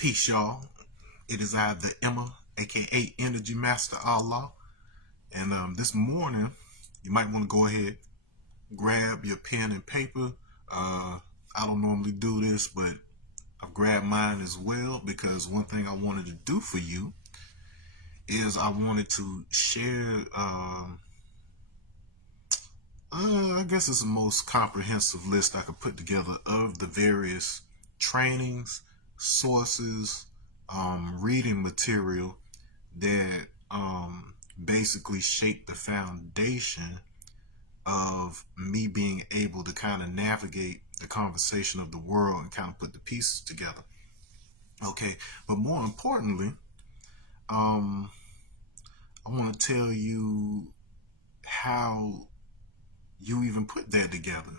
Peace, y'all. It is I, the Emma, aka Energy Master Allah. And this morning, you might want to go ahead, grab your pen and paper. I don't normally do this, but I've grabbed mine as well because one thing I wanted to do for you is I wanted to share. I guess it's the most comprehensive list I could put together of the various trainings, sources, reading material that basically shape the foundation of me being able to kind of navigate the conversation of the world and kind of put the pieces together. Okay, but more importantly, um, I want to tell you how you even put that together.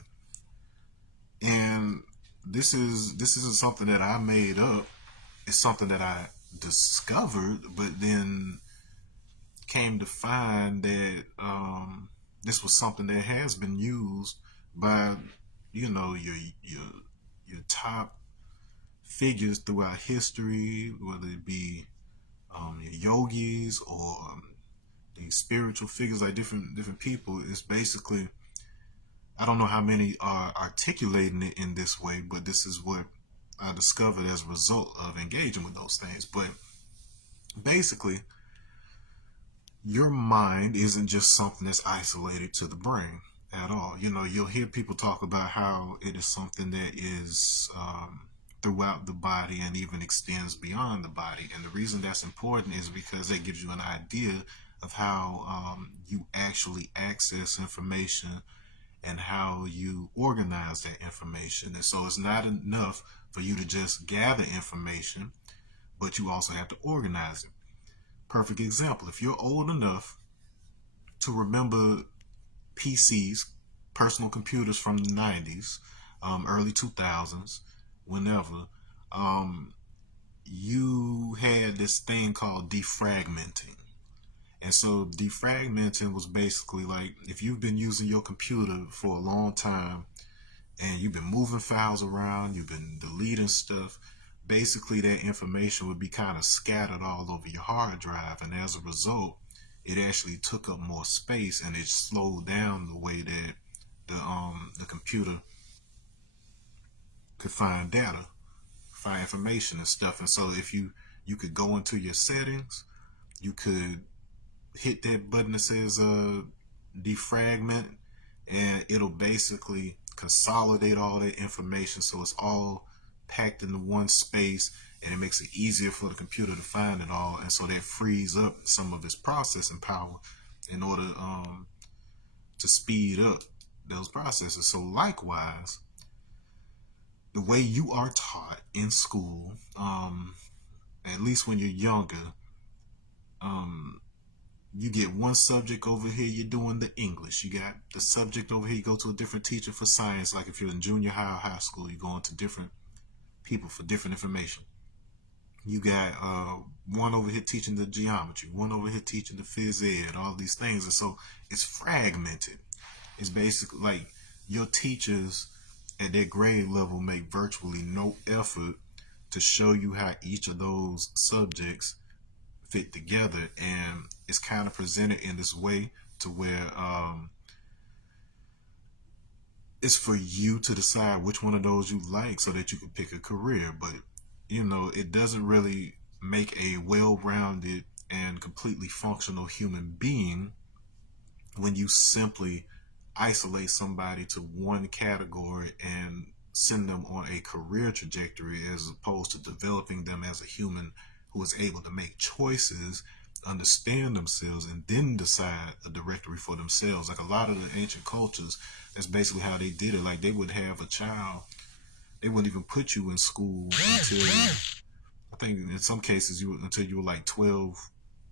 And this isn't something that I made up. It's something that I discovered, but then came to find that this was something that has been used by your your top figures throughout history, whether it be your yogis or these spiritual figures, like different people. It's basically, I don't know how many are articulating it in this way, but this is what I discovered as a result of engaging with those things. But basically, your mind isn't just something that's isolated to the brain at all. You know, you'll hear people talk about how it is something that is throughout the body and even extends beyond the body. And the reason that's important is because it gives you an idea of how you actually access information and how you organize that information. And so it's not enough for you to just gather information, but you also have to organize it. Perfect example. If you're old enough to remember PCs, personal computers from the 90s, early 2000s, whenever, you had this thing called defragmenting. And so defragmenting was basically like if you've been using your computer for a long time and you've been moving files around, you've been deleting stuff, basically that information would be kind of scattered all over your hard drive. And as a result, it actually took up more space and it slowed down the way that the computer could find data, find information and stuff. And so if you could go into your settings, you could hit that button that says defragment, and it'll basically consolidate all that information so it's all packed into one space, and it makes it easier for the computer to find it all. And so that frees up some of its processing power in order to speed up those processes. So likewise, the way you are taught in school, at least when you're younger, you get one subject over here, you're doing the English. You got the subject over here, you go to a different teacher for science. Like if you're in junior high or high school, you go into different people for different information. You got one over here teaching the geometry, one over here teaching the phys ed, all these things. And so it's fragmented. It's basically like your teachers at that grade level make virtually no effort to show you how each of those subjects fit together, and it's kind of presented in this way to where it's for you to decide which one of those you like so that you can pick a career. But you know, it doesn't really make a well-rounded and completely functional human being when you simply isolate somebody to one category and send them on a career trajectory as opposed to developing them as a human who is able to make choices, understand themselves, and then decide a directory for themselves. Like a lot of the ancient cultures, that's basically how they did it. Like they would have a child, they wouldn't even put you in school until, I think in some cases, until you were like 12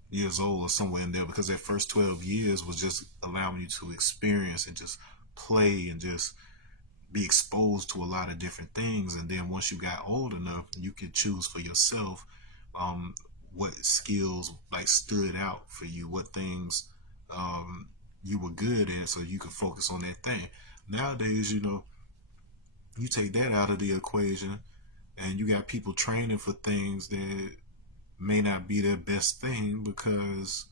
years old or somewhere in there, because that first 12 years was just allowing you to experience and just play and just be exposed to a lot of different things. And then once you got old enough, you could choose for yourself what skills like stood out for you, what things you were good at, so you could focus on that thing. Nowadays, you know, you take that out of the equation And you got people training for things that may not be their best thing because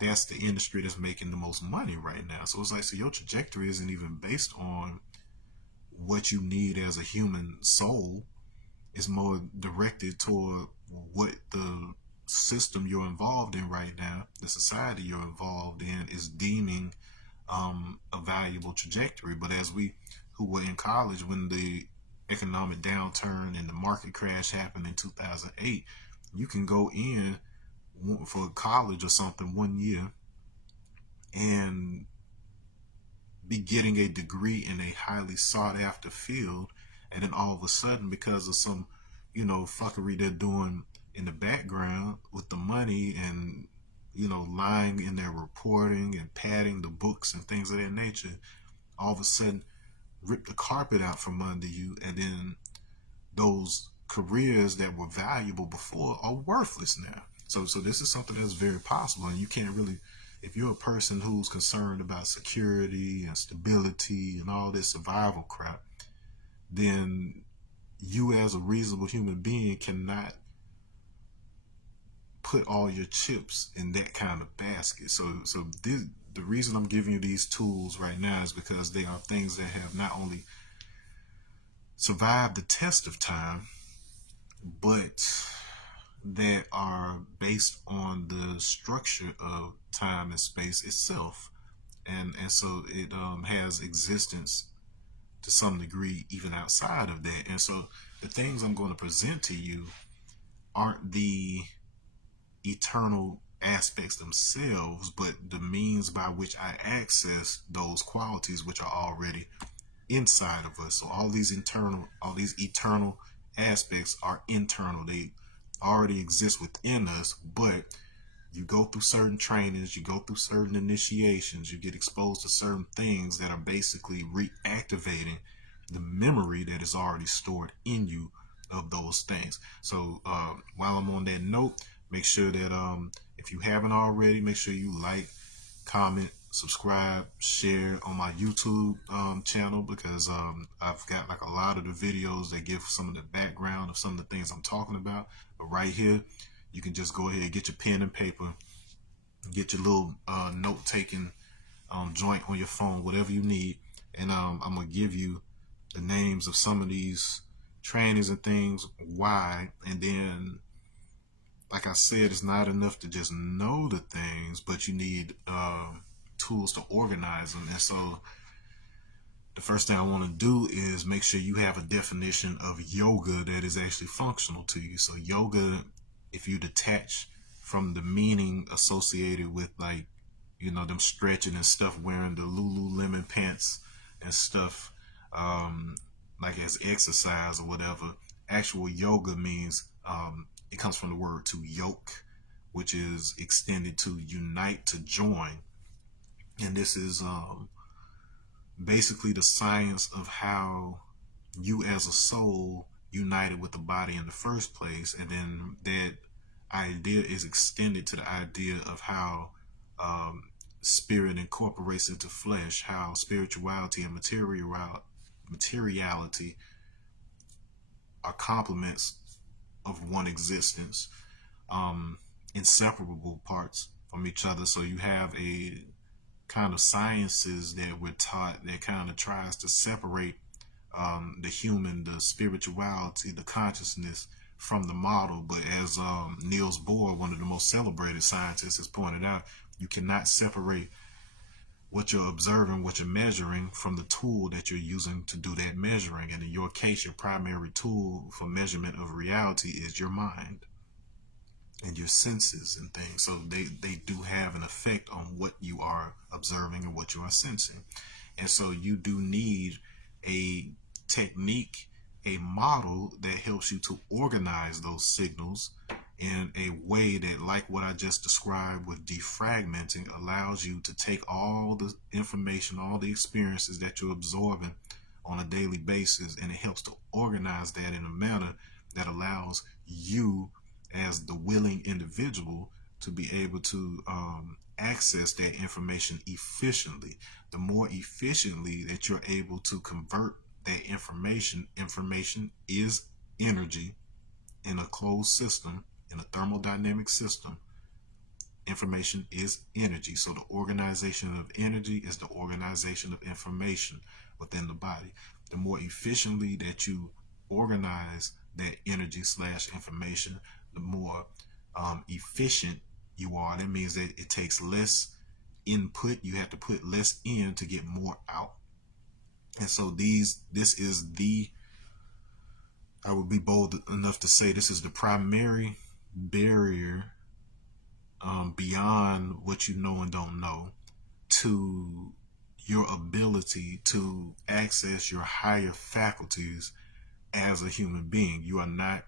that's the industry that's making the most money right now. So it's like, so your trajectory isn't even based on what you need as a human soul. It's more directed toward what the system you're involved in right now, the society you're involved in, is deeming a valuable trajectory. But as we who were in college when the economic downturn and the market crash happened in 2008, you can go in for college or something 1 year and be getting a degree in a highly sought after field, and then all of a sudden, because of some, fuckery they're doing in the background with the money and, lying in their reporting and padding the books and things of that nature, all of a sudden rip the carpet out from under you, and then those careers that were valuable before are worthless now. So this is something that's very possible, and you can't really, if you're a person who's concerned about security and stability and all this survival crap, then you as a reasonable human being cannot put all your chips in that kind of basket. So the reason I'm giving you these tools right now is because they are things that have not only survived the test of time, but that are based on the structure of time and space itself. And so it has existence to some degree even outside of that. And so the things I'm going to present to you aren't the eternal aspects themselves, but the means by which I access those qualities which are already inside of us. So all these eternal aspects are internal. They already exist within us, but you go through certain trainings, you go through certain initiations, you get exposed to certain things that are basically reactivating the memory that is already stored in you of those things. So while I'm on that note, make sure that if you haven't already, make sure you like, comment, subscribe, share on my YouTube channel, because I've got like a lot of the videos that give some of the background of some of the things I'm talking about. But right here, you can just go ahead and get your pen and paper, get your little note-taking joint on your phone, whatever you need, and I'm gonna give you the names of some of these trainings and things, why, and then, like I said, it's not enough to just know the things, but you need tools to organize them. And so the first thing I want to do is make sure you have a definition of yoga that is actually functional to you. So yoga, if you detach from the meaning associated with, like, them stretching and stuff, wearing the Lululemon pants and stuff, like as exercise or whatever, actual yoga means, it comes from the word to yoke, which is extended to unite, to join. And this is basically the science of how you as a soul united with the body in the first place, and then that idea is extended to the idea of how spirit incorporates into flesh, how spirituality and materiality are complements of one existence, inseparable parts from each other. So you have a kind of sciences that we're taught that kind of tries to separate the human, the spirituality, the consciousness from the model. But as Niels Bohr, one of the most celebrated scientists, has pointed out, you cannot separate what you're observing, what you're measuring, from the tool that you're using to do that measuring. And in your case, your primary tool for measurement of reality is your mind and your senses and things. So they do have an effect on what you are observing and what you are sensing. And so you do need a technique, a model that helps you to organize those signals in a way that, like what I just described with defragmenting, allows you to take all the information, all the experiences that you're absorbing on a daily basis, and it helps to organize that in a manner that allows you as the willing individual to be able to access that information efficiently. The more efficiently that you're able to convert that information is energy in a closed system, in a thermodynamic system. Information is energy. So the organization of energy is the organization of information within the body. The more efficiently that you organize that energy slash information, the more efficient you are. That means that it takes less input. You have to put less in to get more out. And so this is I would be bold enough to say this is the primary barrier beyond what you know and don't know to your ability to access your higher faculties as a human being. You are not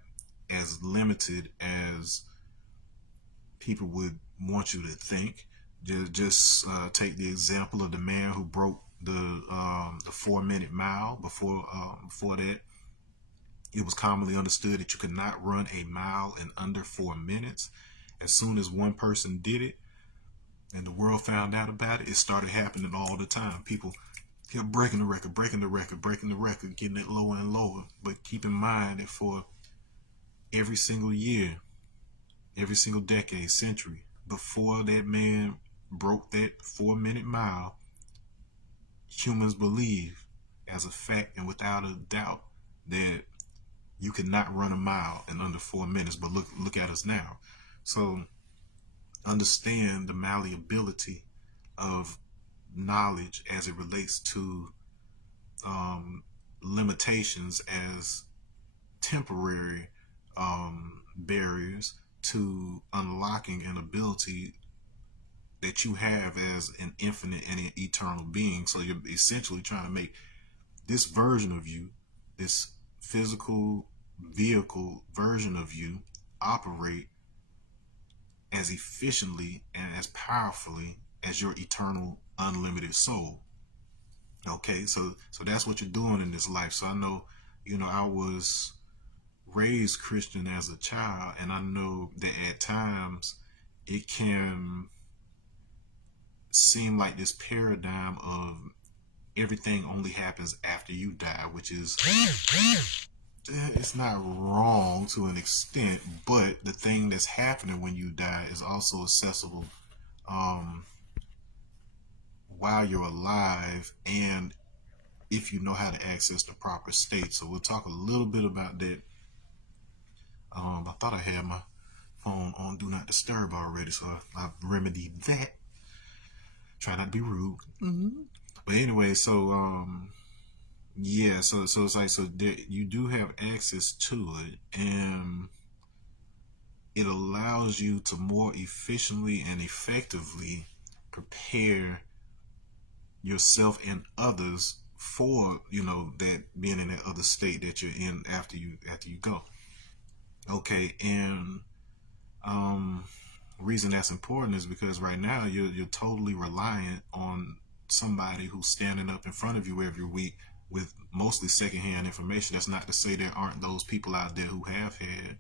as limited as people would want you to think. Just take the example of the man who broke the 4-minute mile. Before that, it was commonly understood that you could not run a mile in under 4 minutes. As soon as one person did it and the world found out about it, it started happening all the time. People kept breaking the record, getting it lower and lower. But keep in mind that for every single year, every single decade, century, before that man broke that 4-minute mile, humans believe as a fact and without a doubt that you could not run a mile in under 4 minutes. But look at us now. So understand the malleability of knowledge as it relates to limitations as temporary barriers to unlocking an ability that you have as an infinite and an eternal being. So you're essentially trying to make this version of you, this physical vehicle version of you, operate as efficiently and as powerfully as your eternal unlimited soul. Okay, so that's what you're doing in this life. So I know, I was raised Christian as a child, and I know that at times it can seem like this paradigm of everything only happens after you die, which is, it's not wrong to an extent, but the thing that's happening when you die is also accessible while you're alive, and if you know how to access the proper state. So we'll talk a little bit about that. I thought I had my phone on Do Not Disturb already, so I've remedied that. Try not to be rude. But anyway, so yeah, so it's like, so you do have access to it, and it allows you to more efficiently and effectively prepare yourself and others for, that being in that other state that you're in after you go. Okay, and reason that's important is because right now you're totally reliant on somebody who's standing up in front of you every week with mostly secondhand information. That's not to say there aren't those people out there who have had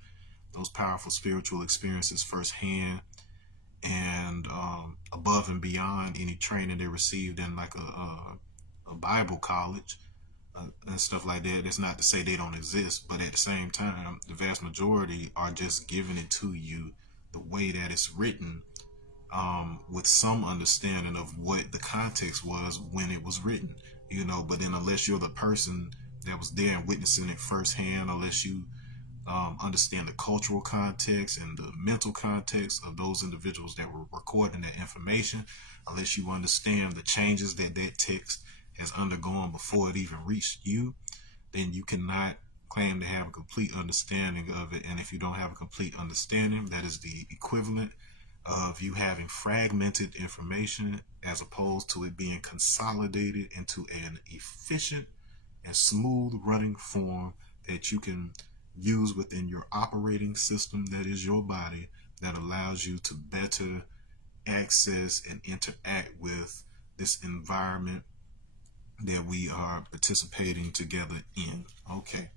those powerful spiritual experiences firsthand and above and beyond any training they received in like a Bible college and stuff like that. That's not to say they don't exist, but at the same time, the vast majority are just giving it to you the way that it's written, with some understanding of what the context was when it was written, but then unless you're the person that was there and witnessing it firsthand, unless you understand the cultural context and the mental context of those individuals that were recording that information, unless you understand the changes that text has undergone before it even reached you, then you cannot claim to have a complete understanding of it. And if you don't have a complete understanding, that is the equivalent of you having fragmented information as opposed to it being consolidated into an efficient and smooth running form that you can use within your operating system, that is your body, that allows you to better access and interact with this environment that we are participating together in. Okay,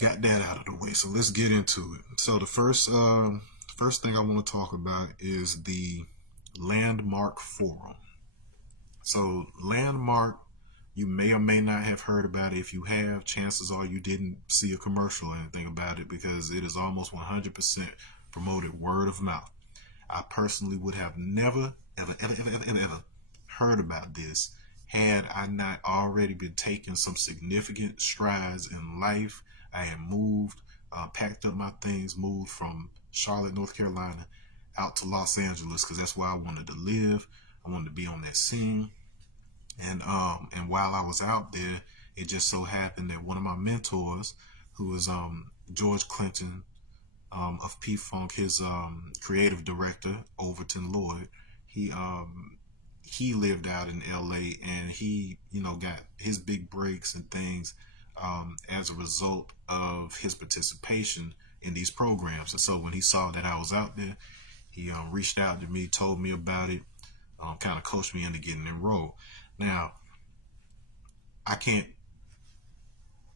got that out of the way, so let's get into it. So the first thing I want to talk about is the Landmark Forum. So Landmark You may or may not have heard about it. If you have, chances are you didn't see a commercial or anything about it, because it is almost 100% promoted word of mouth. I personally would have never, ever heard about this had I not already been taking some significant strides in life. I had moved, packed up my things, moved from Charlotte, North Carolina, out to Los Angeles, because that's where I wanted to live. I wanted to be on that scene. And while I was out there, it just so happened that one of my mentors, who was George Clinton, of P Funk, his creative director, Overton Lloyd, he he lived out in LA, and he, got his big breaks and things as a result of his participation in these programs. And so when he saw that I was out there, he reached out to me, told me about it, kind of coached me into getting enrolled. Now, I can't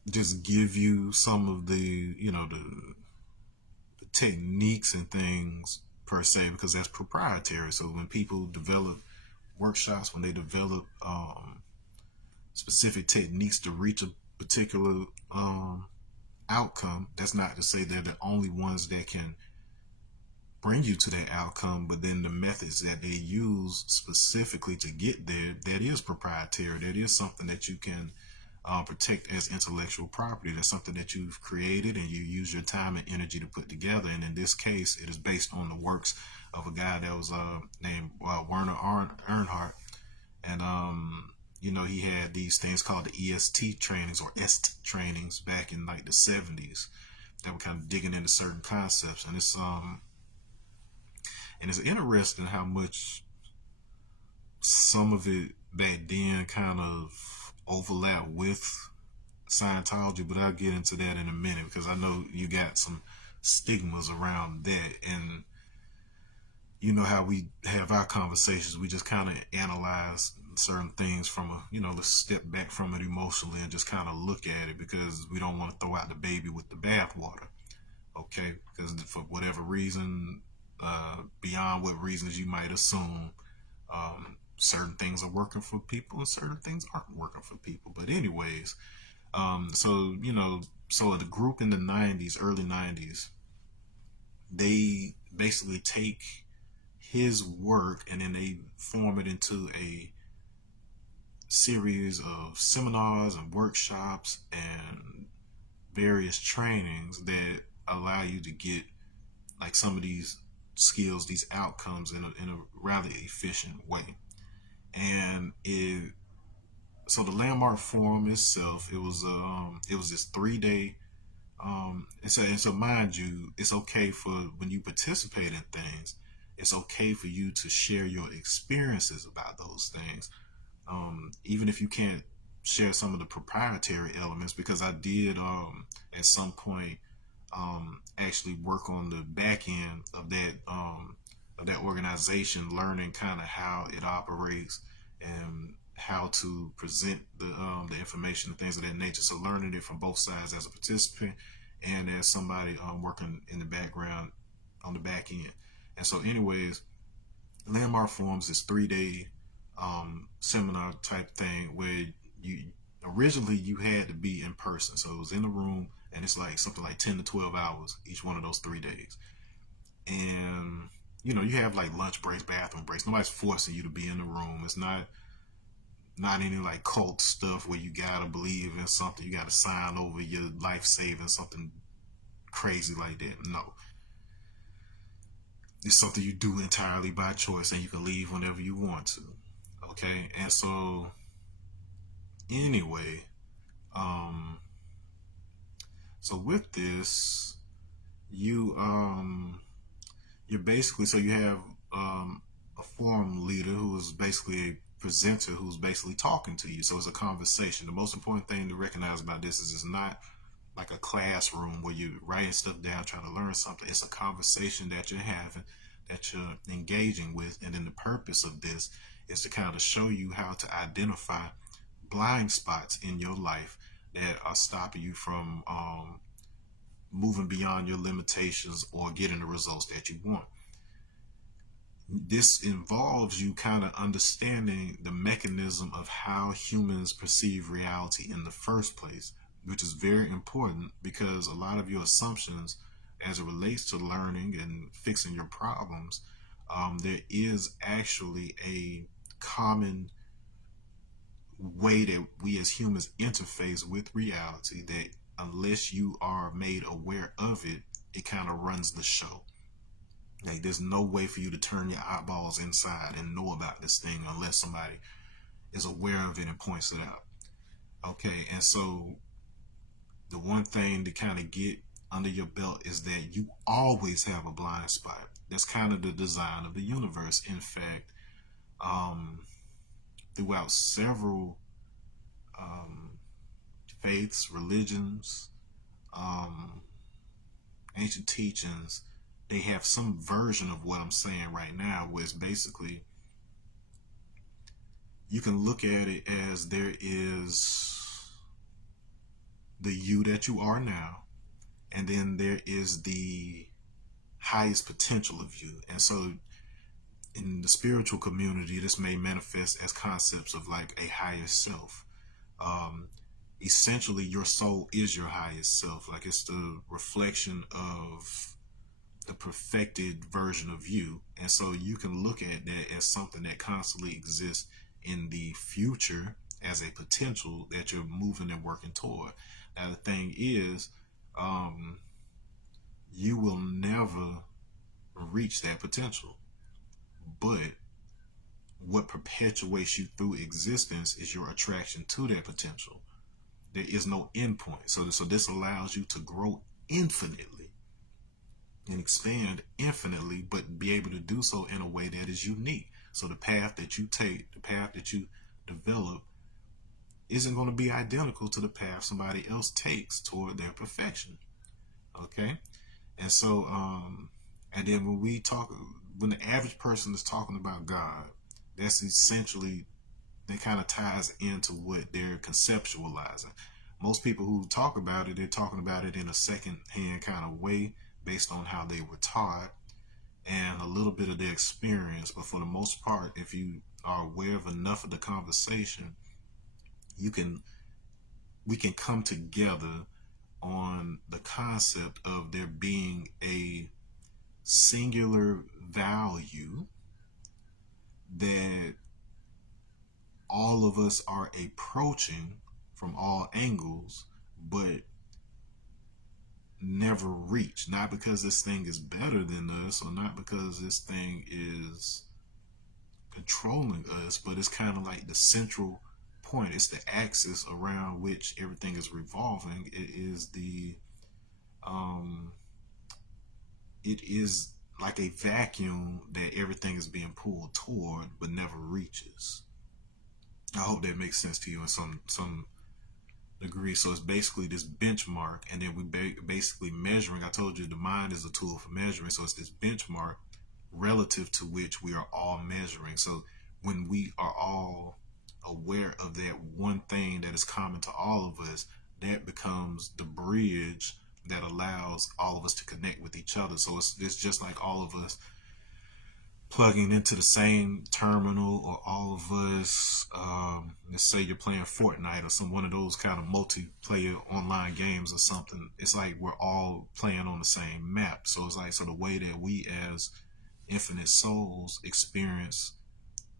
just give you some of the techniques and things per se, because that's proprietary. So when people develop workshops, when they develop specific techniques to reach a particular outcome, that's not to say they're the only ones that can bring you to that outcome, but then the methods that they use specifically to get there, that is proprietary. That is something that you can protect as intellectual property. That's something that you've created and you use your time and energy to put together. And in this case, it is based on the works of a guy that was named Werner Earnhardt. And he had these things called the EST trainings, or EST trainings, back in like the 70s, that were kind of digging into certain concepts. And it's interesting how much some of it back then kind of overlap with Scientology, but I'll get into that in a minute, because I know you got some stigmas around that. And you know how we have our conversations, we just kind of analyze certain things from let's step back from it emotionally and just kind of look at it, because we don't want to throw out the baby with the bathwater. Okay, because for whatever reason, beyond what reasons you might assume, certain things are working for people and certain things aren't working for people. But anyways, so the group in the 90s, early 90s, they basically take his work and then they form it into a series of seminars and workshops and various trainings that allow you to get like some of these skills, these outcomes in a rather efficient way. And so the Landmark Forum itself, it was this 3-day. And so mind you, it's okay for when you participate in things, it's okay for you to share your experiences about those things, even if you can't share some of the proprietary elements, because I did at some point actually work on the back end of that organization, learning kind of how it operates and how to present the information and things of that nature. So learning it from both sides, as a participant and as somebody working in the background on the back end. And so anyways, Landmark Forums is 3-day seminar type thing where you originally you had to be in person. So it was in the room, and it's like something like 10 to 12 hours each one of those 3 days. And you have like lunch breaks, bathroom breaks. Nobody's forcing you to be in the room. It's not any like cult stuff where you gotta believe in something, you gotta sign over your life saving, something crazy like that. No, it's something you do entirely by choice, and you can leave whenever you want to. Okay, and so anyway, so with this, you're basically, so you have a forum leader who is basically a presenter who's basically talking to you. So it's a conversation. The most important thing to recognize about this is it's not like a classroom where you're writing stuff down trying to learn something. It's a conversation that you're having, that you're engaging with. And then the purpose of this is to kind of show you how to identify blind spots in your life that are stopping you from moving beyond your limitations or getting the results that you want. this involves you kind of understanding the mechanism of how humans perceive reality in the first place, which is very important because a lot of your assumptions as it relates to learning and fixing your problems, there is actually a common way that we as humans interface with reality that unless you are made aware of it, it kind of runs the show. Like there's no way for you to turn your eyeballs inside and know about this thing unless somebody is aware of it and points it out. Okay, and so the one thing to kind of get under your belt is that you always have a blind spot. That's kind of the design of the universe. In fact, throughout several faiths, religions, um, ancient teachings, they have some version of what I'm saying right now, where it's basically you can look at it as there is the you that you are now, and then there is the highest potential of you. And so in the spiritual community, this may manifest as concepts of like a higher self. Um, Essentially, your soul is your highest self. Like it's the reflection of the perfected version of you. And so you can look at that as something that constantly exists in the future as a potential that you're moving and working toward. Now, the thing is, you will never reach that potential. But what perpetuates you through existence is your attraction to that potential. There is no endpoint. So this allows you to grow infinitely and expand infinitely, but be able to do so in a way that is unique. So the path that you take, the path that you develop, isn't going to be identical to the path somebody else takes toward their perfection. Okay? And so, and then when the average person is talking about God, that's essentially, that kind of ties into what they're conceptualizing. Most people who talk about it, they're talking about it in a second-hand kind of way based on how they were taught and a little bit of their experience. But for the most part, if you are aware of enough of the conversation, we can come together on the concept of there being a singular value that all of us are approaching from all angles, but never reach. Not because this thing is better than us or not because this thing is controlling us, but it's kind of like the central point. It's the axis around which everything is revolving. It is like a vacuum that everything is being pulled toward but never reaches. I hope that makes sense to you in some degree. So it's basically this benchmark, and then we basically measuring. I told you the mind is a tool for measuring, so it's this benchmark relative to which we are all measuring. So when we are all aware of that one thing that is common to all of us, that becomes the bridge that allows all of us to connect with each other. So it's just like all of us plugging into the same terminal, or all of us, let's say you're playing Fortnite or one of those kind of multiplayer online games or something. It's like we're all playing on the same map. So it's like, so the way that we as infinite souls experience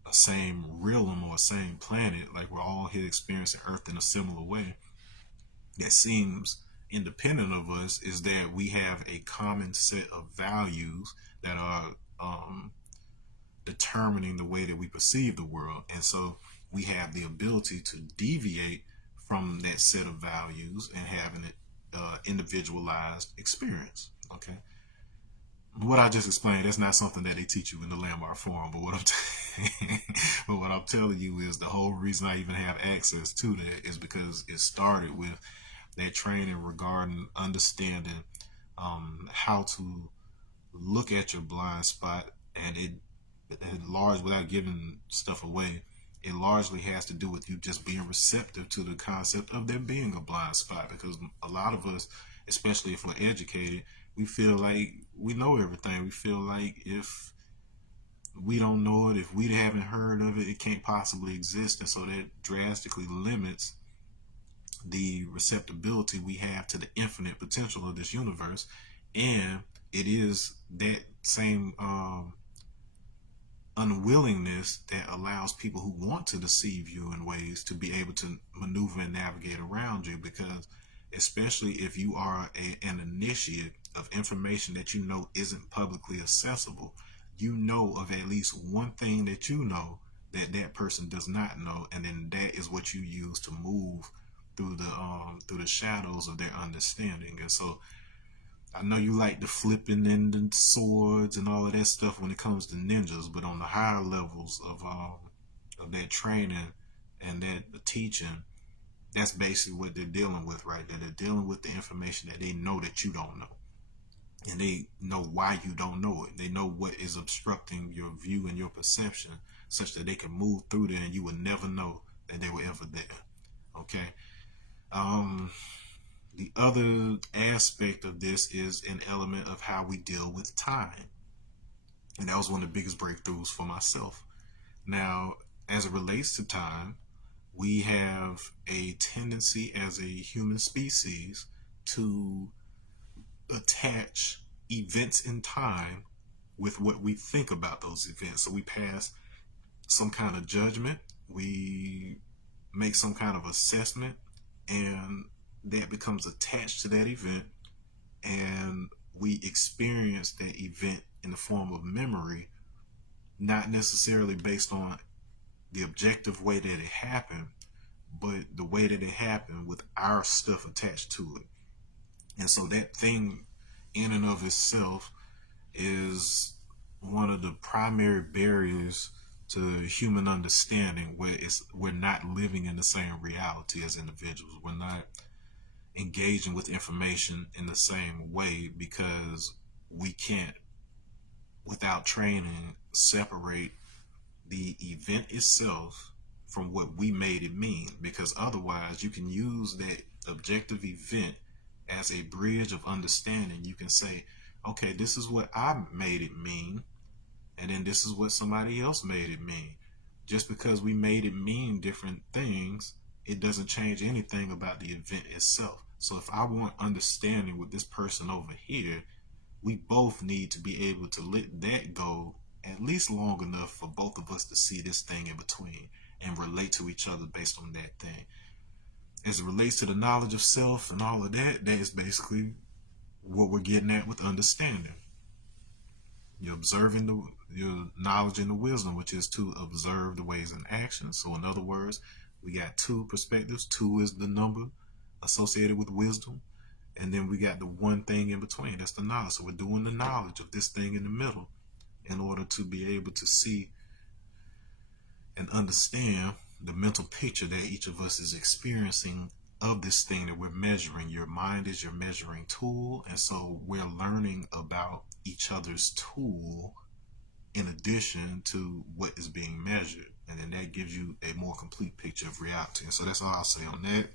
a same realm or a same planet, like we're all here experiencing Earth in a similar way, that seems independent of us, is that we have a common set of values that are determining the way that we perceive the world. And so we have the ability to deviate from that set of values and have an individualized experience. Okay. What I just explained, that's not something that they teach you in the Landmark Forum, but but what I'm telling you is the whole reason I even have access to that is because it started with that training regarding understanding how to look at your blind spot, and it large, without giving stuff away, it largely has to do with you just being receptive to the concept of there being a blind spot. Because a lot of us, especially if we're educated, we feel like we know everything. We feel like if we don't know it, if we haven't heard of it, it can't possibly exist. And so that drastically limits the receptibility we have to the infinite potential of this universe. And it is that same unwillingness that allows people who want to deceive you in ways to be able to maneuver and navigate around you, because especially if you are an initiate of information that you know isn't publicly accessible, you know of at least one thing that you know that that person does not know, and then that is what you use to move through the shadows of their understanding. And so I know you like the flipping and the swords and all of that stuff when it comes to ninjas, but on the higher levels of that training and that the teaching, that's basically what they're dealing with right there. They're dealing with the information that they know that you don't know, and they know why you don't know it. They know what is obstructing your view and your perception, such that they can move through there and you will never know that they were ever there. Okay. Um, the other aspect of this is an element of how we deal with time. And that was one of the biggest breakthroughs for myself. Now, as it relates to time, we have a tendency as a human species to attach events in time with what we think about those events. So we pass some kind of judgment, we make some kind of assessment, and that becomes attached to that event, and we experience that event in the form of memory, not necessarily based on the objective way that it happened, but the way that it happened with our stuff attached to it. And so that thing in and of itself is one of the primary barriers to human understanding, where we're not living in the same reality as individuals. We're not engaging with information in the same way, because we can't, without training, separate the event itself from what we made it mean. Because otherwise, you can use that objective event as a bridge of understanding. You can say, okay, this is what I made it mean, and then this is what somebody else made it mean. Just because we made it mean different things, it doesn't change anything about the event itself. So if I want understanding with this person over here, we both need to be able to let that go at least long enough for both of us to see this thing in between and relate to each other based on that thing. As it relates to the knowledge of self and all of that, that is basically what we're getting at with understanding. You're observing your knowledge and the wisdom, which is to observe the ways and actions. So in other words, we got two perspectives. Two is the number associated with wisdom. And then we got the one thing in between. That's the knowledge. So we're doing the knowledge of this thing in the middle in order to be able to see and understand the mental picture that each of us is experiencing of this thing that we're measuring. Your mind is your measuring tool, and so we're learning about each other's tool in addition to what is being measured, and then that gives you a more complete picture of reality. And so that's all I'll say on that.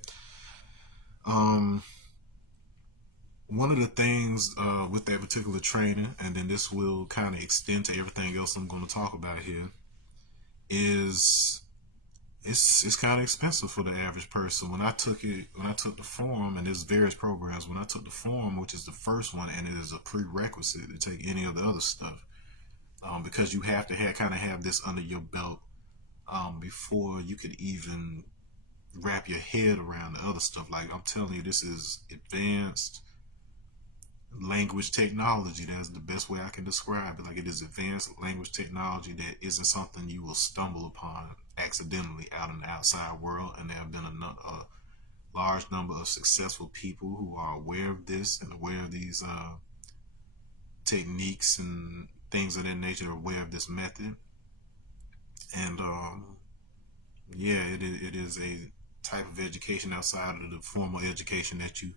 One of the things with that particular training, and then this will kind of extend to everything else I'm going to talk about here, is it's kind of expensive for the average person. When I took the forum, and there's various programs, when I took the forum, which is the first one, and it is a prerequisite to take any of the other stuff, because you have to kind of have this under your belt before you could even wrap your head around the other stuff. Like, I'm telling you, this is advanced language technology. That's the best way I can describe it. Like, it is advanced language technology that isn't something you will stumble upon accidentally out in the outside world. And there have been a large number of successful people who are aware of this and aware of these techniques and things of that nature, aware of this method. And yeah, it is a type of education outside of the formal education that you're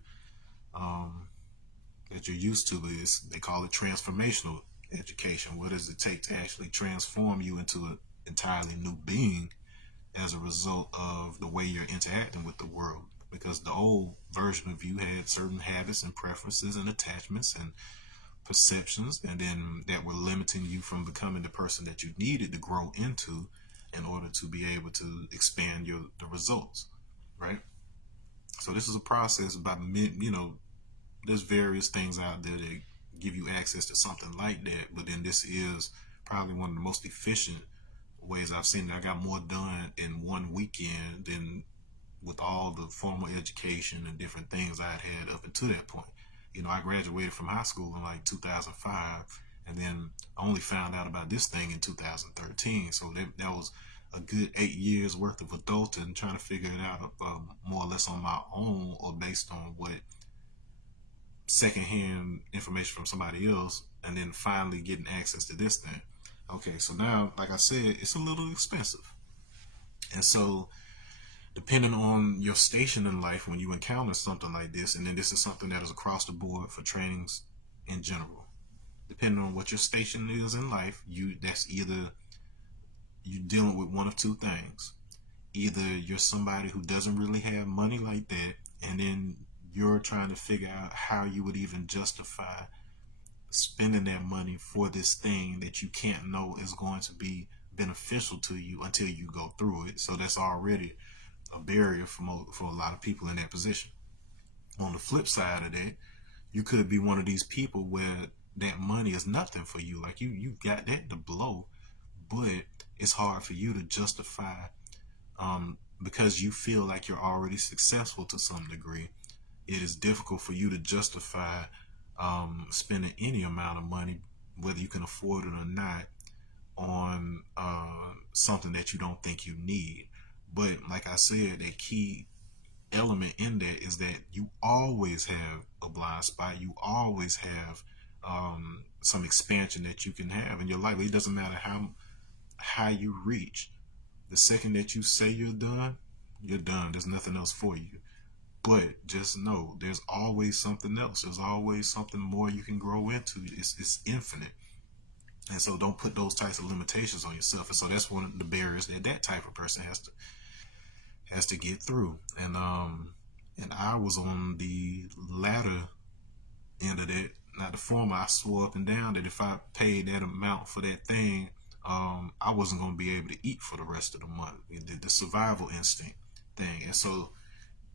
used to. Is they call it transformational education. What does it take to actually transform you into an entirely new being as a result of the way you're interacting with the world? Because the old version of you had certain habits and preferences and attachments and perceptions, and then that were limiting you from becoming the person that you needed to grow into in order to be able to expand the results, right? So this is a process by there's various things out there that give you access to something like that, but then this is probably one of the most efficient ways I've seen it. I got more done in one weekend than with all the formal education and different things I had up until that point. I graduated from high school in like 2005, and then I only found out about this thing in 2013. So that was a good 8 years worth of adulting, trying to figure it out more or less on my own, or based on what secondhand information from somebody else, and then finally getting access to this thing. Okay, so now, like I said, it's a little expensive. And so, depending on your station in life, when you encounter something like this, and then this is something that is across the board for trainings in general, depending on what your station is in life, that's either you dealing with one of two things. Either you're somebody who doesn't really have money like that, and then you're trying to figure out how you would even justify spending that money for this thing that you can't know is going to be beneficial to you until you go through it. So that's already a barrier for a lot of people in that position. On the flip side of that, you could be one of these people where that money is nothing for you. Like you got that to blow, but it's hard for you to justify, because you feel like you're already successful to some degree. It is difficult for you to justify spending any amount of money, whether you can afford it or not, on something that you don't think you need. But like I said, that key element in that is that you always have a blind spot. You always have some expansion that you can have in your life. It doesn't matter how you reach. The second that you say you're done, you're done. There's nothing else for you. But just know there's always something else. There's always something more you can grow into. It's infinite. And so don't put those types of limitations on yourself. And so that's one of the barriers that type of person has to get through. And I was on the latter end of that. Not the former. I swore up and down that if I paid that amount for that thing, I wasn't going to be able to eat for the rest of the month. The survival instinct thing. And so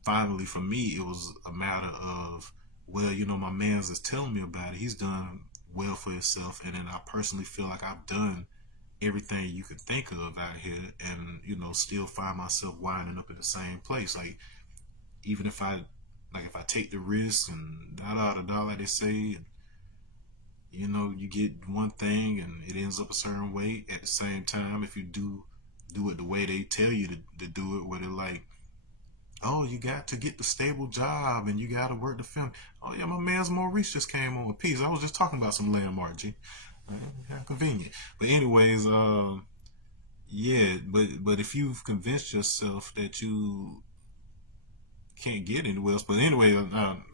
finally, for me, it was a matter of, well, my man's is telling me about it. He's done well for himself, and then I personally feel like I've done everything you could think of out here, and still find myself winding up in the same place. Like, even if I take the risk and da like they say, and, you get one thing and it ends up a certain way. At the same time, if you do it the way they tell you to do it, where they're like, oh, you got to get the stable job and you got to work the film. Oh, yeah, my man's Maurice just came on with peace. I was just talking about some landmark, G. How convenient. But anyways, yeah, but if you've convinced yourself that you can't get anywhere else. But anyway,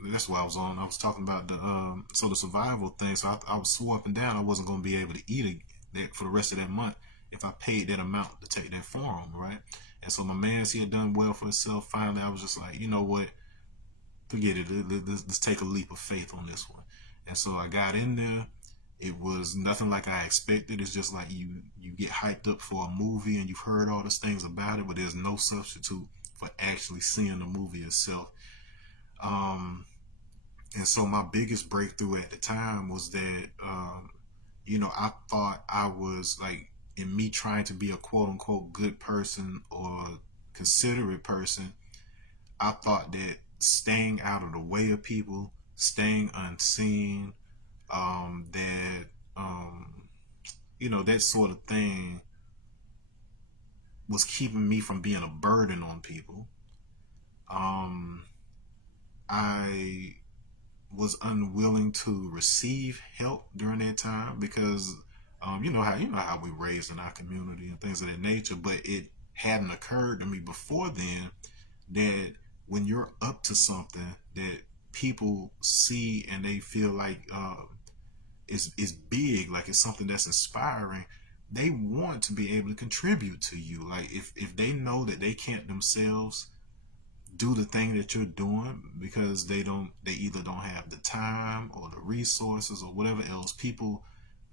that's what I was on. I was talking about the survival thing. So I was swore up and down I wasn't going to be able to eat it for the rest of that month if I paid that amount to take that form, right? And so my man, he had done well for himself. Finally, I was just like, you know what? Forget it. Let's take a leap of faith on this one. And so I got in there. It was nothing like I expected. It's just like you get hyped up for a movie and you've heard all these things about it, but there's no substitute for actually seeing the movie itself. And so my biggest breakthrough at the time was that, I thought I was like, in me trying to be a quote unquote good person or considerate person, I thought that staying out of the way of people, staying unseen, that, that sort of thing was keeping me from being a burden on people. I was unwilling to receive help during that time because you know how we raised in our community and things of that nature, but it hadn't occurred to me before then that when you're up to something that people see and they feel like is big, like it's something that's inspiring, they want to be able to contribute to you. Like if they know that they can't themselves do the thing that you're doing because they either don't have the time or the resources or whatever else, people,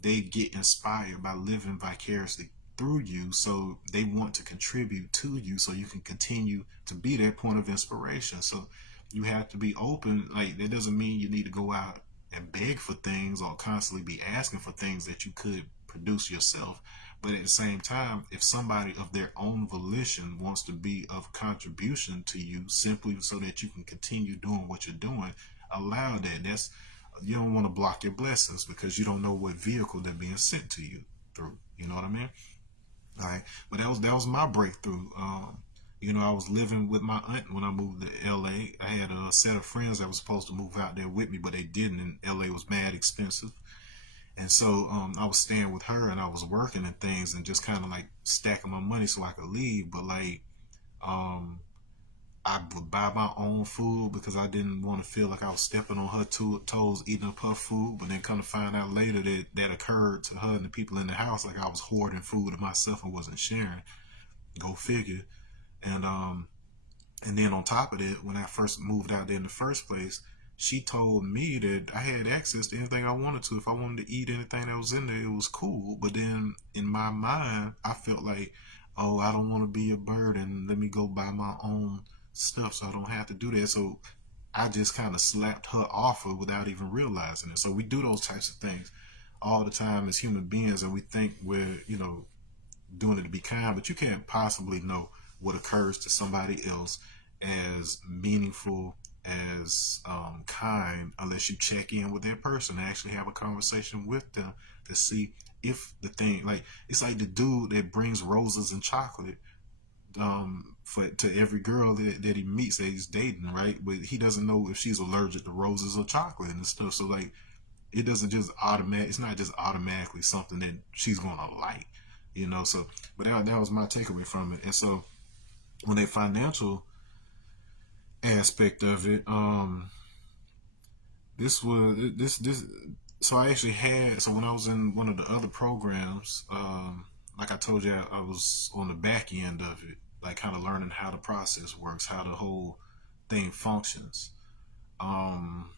they get inspired by living vicariously through you, so they want to contribute to you so you can continue to be that point of inspiration. So you have to be open. Like, that doesn't mean you need to go out and beg for things or constantly be asking for things that you could produce yourself. But at the same time, if somebody of their own volition wants to be of contribution to you simply so that you can continue doing what you're doing, allow that. That's, you don't want to block your blessings because you don't know what vehicle they're being sent to you through. You know what I mean? All right. But that was my breakthrough. I was living with my aunt when I moved to LA. I had a set of friends that was supposed to move out there with me, but they didn't, and LA was mad expensive. And so I was staying with her and I was working and things and just kind of like stacking my money so I could leave. But like, um, I would buy my own food because I didn't want to feel like I was stepping on her toes eating up her food. But then come to find out later that that occurred to her and the people in the house, like I was hoarding food to myself and wasn't sharing. Go figure. And and then on top of it, when I first moved out there in the first place, she told me that I had access to anything I wanted to. If I wanted to eat anything that was in there, it was cool. But then in my mind, I felt like, oh, I don't want to be a burden. Let me go buy my own stuff so I don't have to do that. So I just kind of slapped her offer without even realizing it. So we do those types of things all the time as human beings, and we think we're, doing it to be kind, but you can't possibly know what occurs to somebody else as meaningful, as kind, unless you check in with that person and actually have a conversation with them to see if the thing, like, it's like the dude that brings roses and chocolate for to every girl that he meets that he's dating, right? But he doesn't know if she's allergic to roses or chocolate and stuff. So like, it doesn't just automatic. It's not just automatically something that she's gonna like, So, but that was my takeaway from it. And so, on the financial aspect of it, this was this. So I actually had. So when I was in one of the other programs, like I told you, I was on the back end of it, like kind of learning how the process works, how the whole thing functions. Um,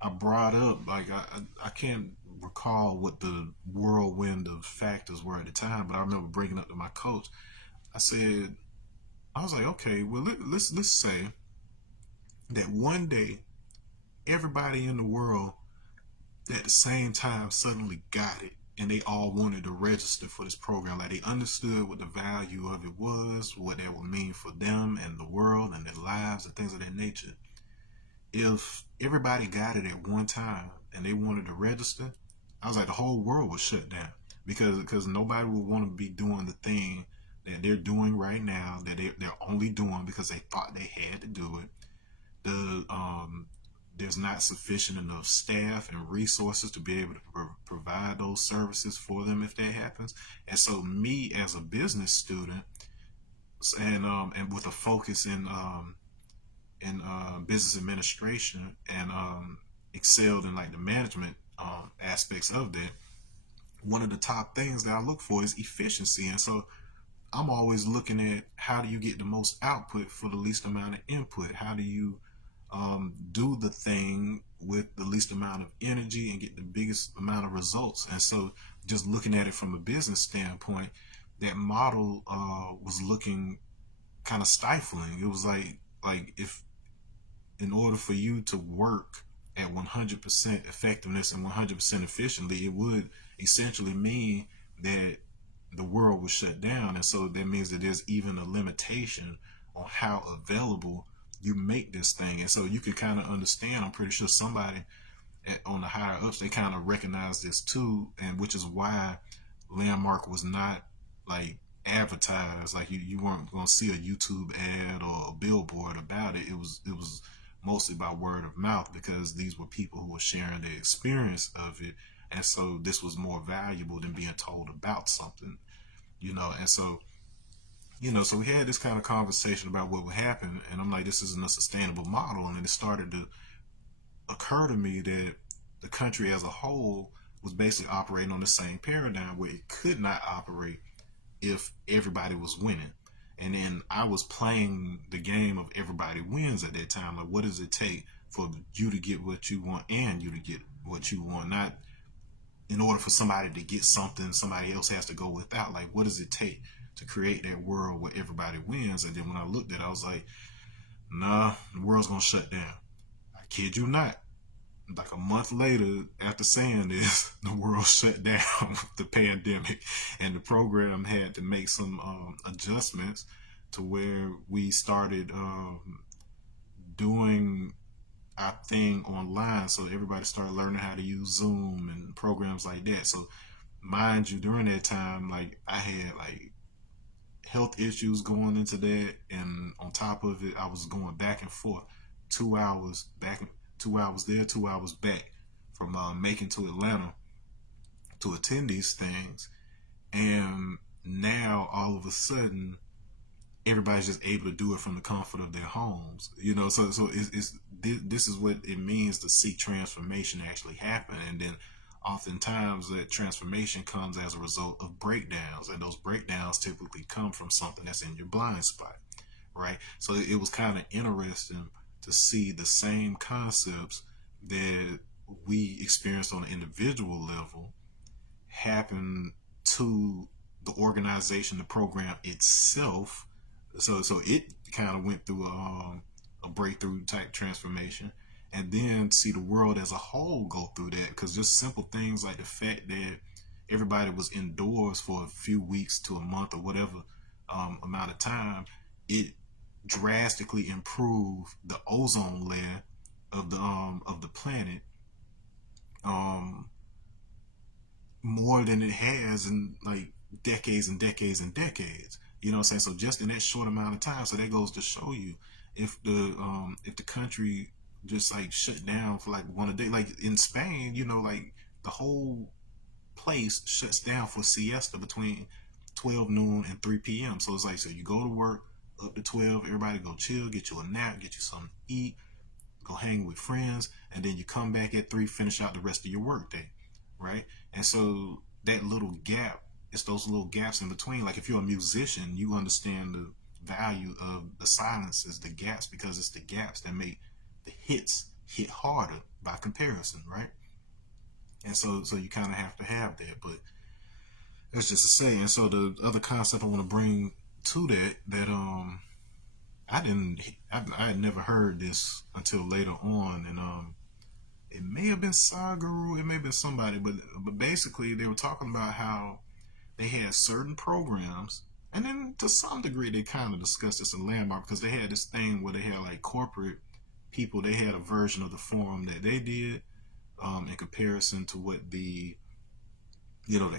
I brought up, like, I can't recall what the whirlwind of factors were at the time, but I remember bringing up to my coach. I said, I was like, okay, well, let's say that one day everybody in the world at the same time suddenly got it, and they all wanted to register for this program. Like, they understood what the value of it was, what that would mean for them and the world and their lives and things of that nature. If everybody got it at one time and they wanted to register, I was like, the whole world would shut down because nobody would want to be doing the thing that they're doing right now, that they're only doing because they thought they had to do it. There's not sufficient enough staff and resources to be able to provide those services for them if that happens. And so, me as a business student, and with a focus in business administration, and excelled in like the management aspects of that, one of the top things that I look for is efficiency. And so I'm always looking at how do you get the most output for the least amount of input? How do you do the thing with the least amount of energy and get the biggest amount of results? And so just looking at it from a business standpoint, that model was looking kind of stifling. It was like if in order for you to work at 100% effectiveness and 100% efficiently, it would essentially mean that the world was shut down. And so that means that there's even a limitation on how available you make this thing. And so you can kind of understand, I'm pretty sure somebody on the higher ups, they kind of recognize this too, and which is why Landmark was not like advertised. Like, you weren't going to see a YouTube ad or a billboard about it. It was mostly by word of mouth because these were people who were sharing their experience of it. And so this was more valuable than being told about something, And so, so we had this kind of conversation about what would happen. And I'm like, this isn't a sustainable model. And then it started to occur to me that the country as a whole was basically operating on the same paradigm where it could not operate if everybody was winning. And then I was playing the game of everybody wins at that time. Like, what does it take for you to get what you want and you to get what you want. Not in order for somebody to get something, somebody else has to go without. Like, what does it take to create that world where everybody wins? And then when I looked at it, I was like, nah, the world's gonna shut down. I kid you not. Like a month later, after saying this, the world shut down with the pandemic, and the program had to make some adjustments to where we started doing our thing online. So everybody started learning how to use Zoom and programs like that. So mind you, during that time, like I had like health issues going into that, and on top of it, I was going back and forth, 2 hours back, 2 hours there, 2 hours back, from Macon to Atlanta to attend these things. And now all of a sudden, everybody's just able to do it from the comfort of their homes. So it's this is what it means to see transformation actually happen. And then oftentimes that transformation comes as a result of breakdowns, and those breakdowns typically come from something that's in your blind spot, right? So it was kind of interesting to see the same concepts that we experienced on an individual level happen to the organization, the program itself. So it kind of went through a breakthrough type transformation, and then see the world as a whole go through that. Because just simple things like the fact that everybody was indoors for a few weeks to a month or whatever amount of time, it drastically improved the ozone layer of the planet more than it has in like decades and decades and decades. You know what I'm saying? So just in that short amount of time, so that goes to show you, if the country just like shut down for like one a day, like in Spain, like the whole place shuts down for siesta between 12 noon and 3 p.m. So it's like, so you go to work up to 12, everybody go chill, get you a nap, get you something to eat, go hang with friends, and then you come back at 3, finish out the rest of your work day, right? And so that little gap, it's those little gaps in between. Like if you're a musician, you understand the value of the silences, the gaps, because it's the gaps that make the hits hit harder by comparison, right? And so you kind of have to have that. But that's just to say. And so the other concept I want to bring to that I had never heard this until later on, and it may have been Sadhguru, it may have been somebody, but basically they were talking about how they had certain programs, and then to some degree they kind of discussed this in Landmark, because they had this thing where they had like corporate people, they had a version of the forum that they did in comparison to what the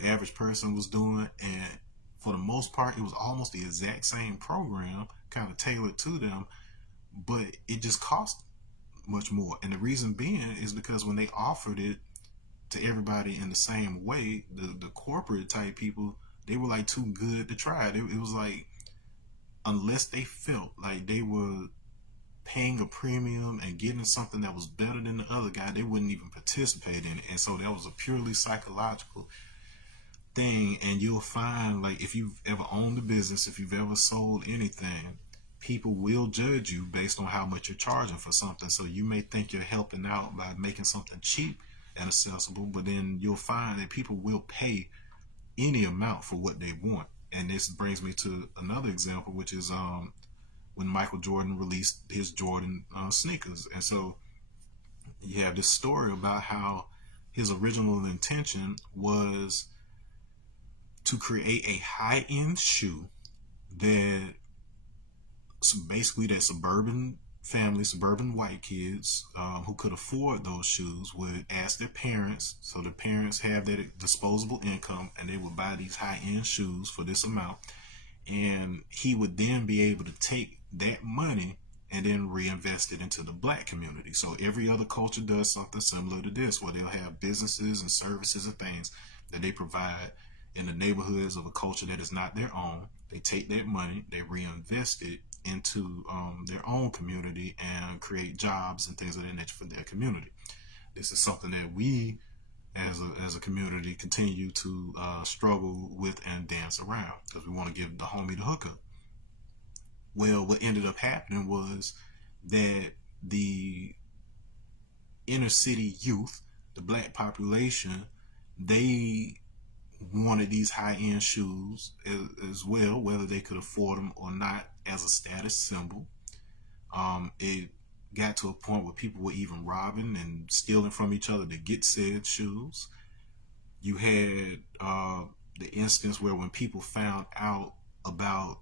average person was doing, and for the most part it was almost the exact same program, kind of tailored to them, but it just cost much more. And the reason being is because when they offered it to everybody in the same way, the corporate type people, they were like too good to try it. It was like, unless they felt like they were paying a premium and getting something that was better than the other guy, they wouldn't even participate in it. And so that was a purely psychological thing. And you'll find, like, if you've ever owned a business, if you've ever sold anything, people will judge you based on how much you're charging for something. So you may think you're helping out by making something cheap and accessible, but then you'll find that people will pay any amount for what they want. And this brings me to another example, which is when Michael Jordan released his Jordan sneakers. And so you have this story about how his original intention was to create a high-end shoe that, so basically, that suburban families, suburban white kids who could afford those shoes would ask their parents, so the parents have that disposable income, and they would buy these high-end shoes for this amount, and he would then be able to take that money and then reinvest it into the black community. So every other culture does something similar to this, where they'll have businesses and services and things that they provide in the neighborhoods of a culture that is not their own. They take that money, they reinvest it into their own community and create jobs and things of that nature for their community. This is something that we as a community continue to struggle with and dance around, because we want to give the homie the hookup. Well, what ended up happening was that the inner city youth, the black population, they wanted these high-end shoes as well, whether they could afford them or not, as a status symbol. It got to a point where people were even robbing and stealing from each other to get said shoes. You had the instance where when people found out about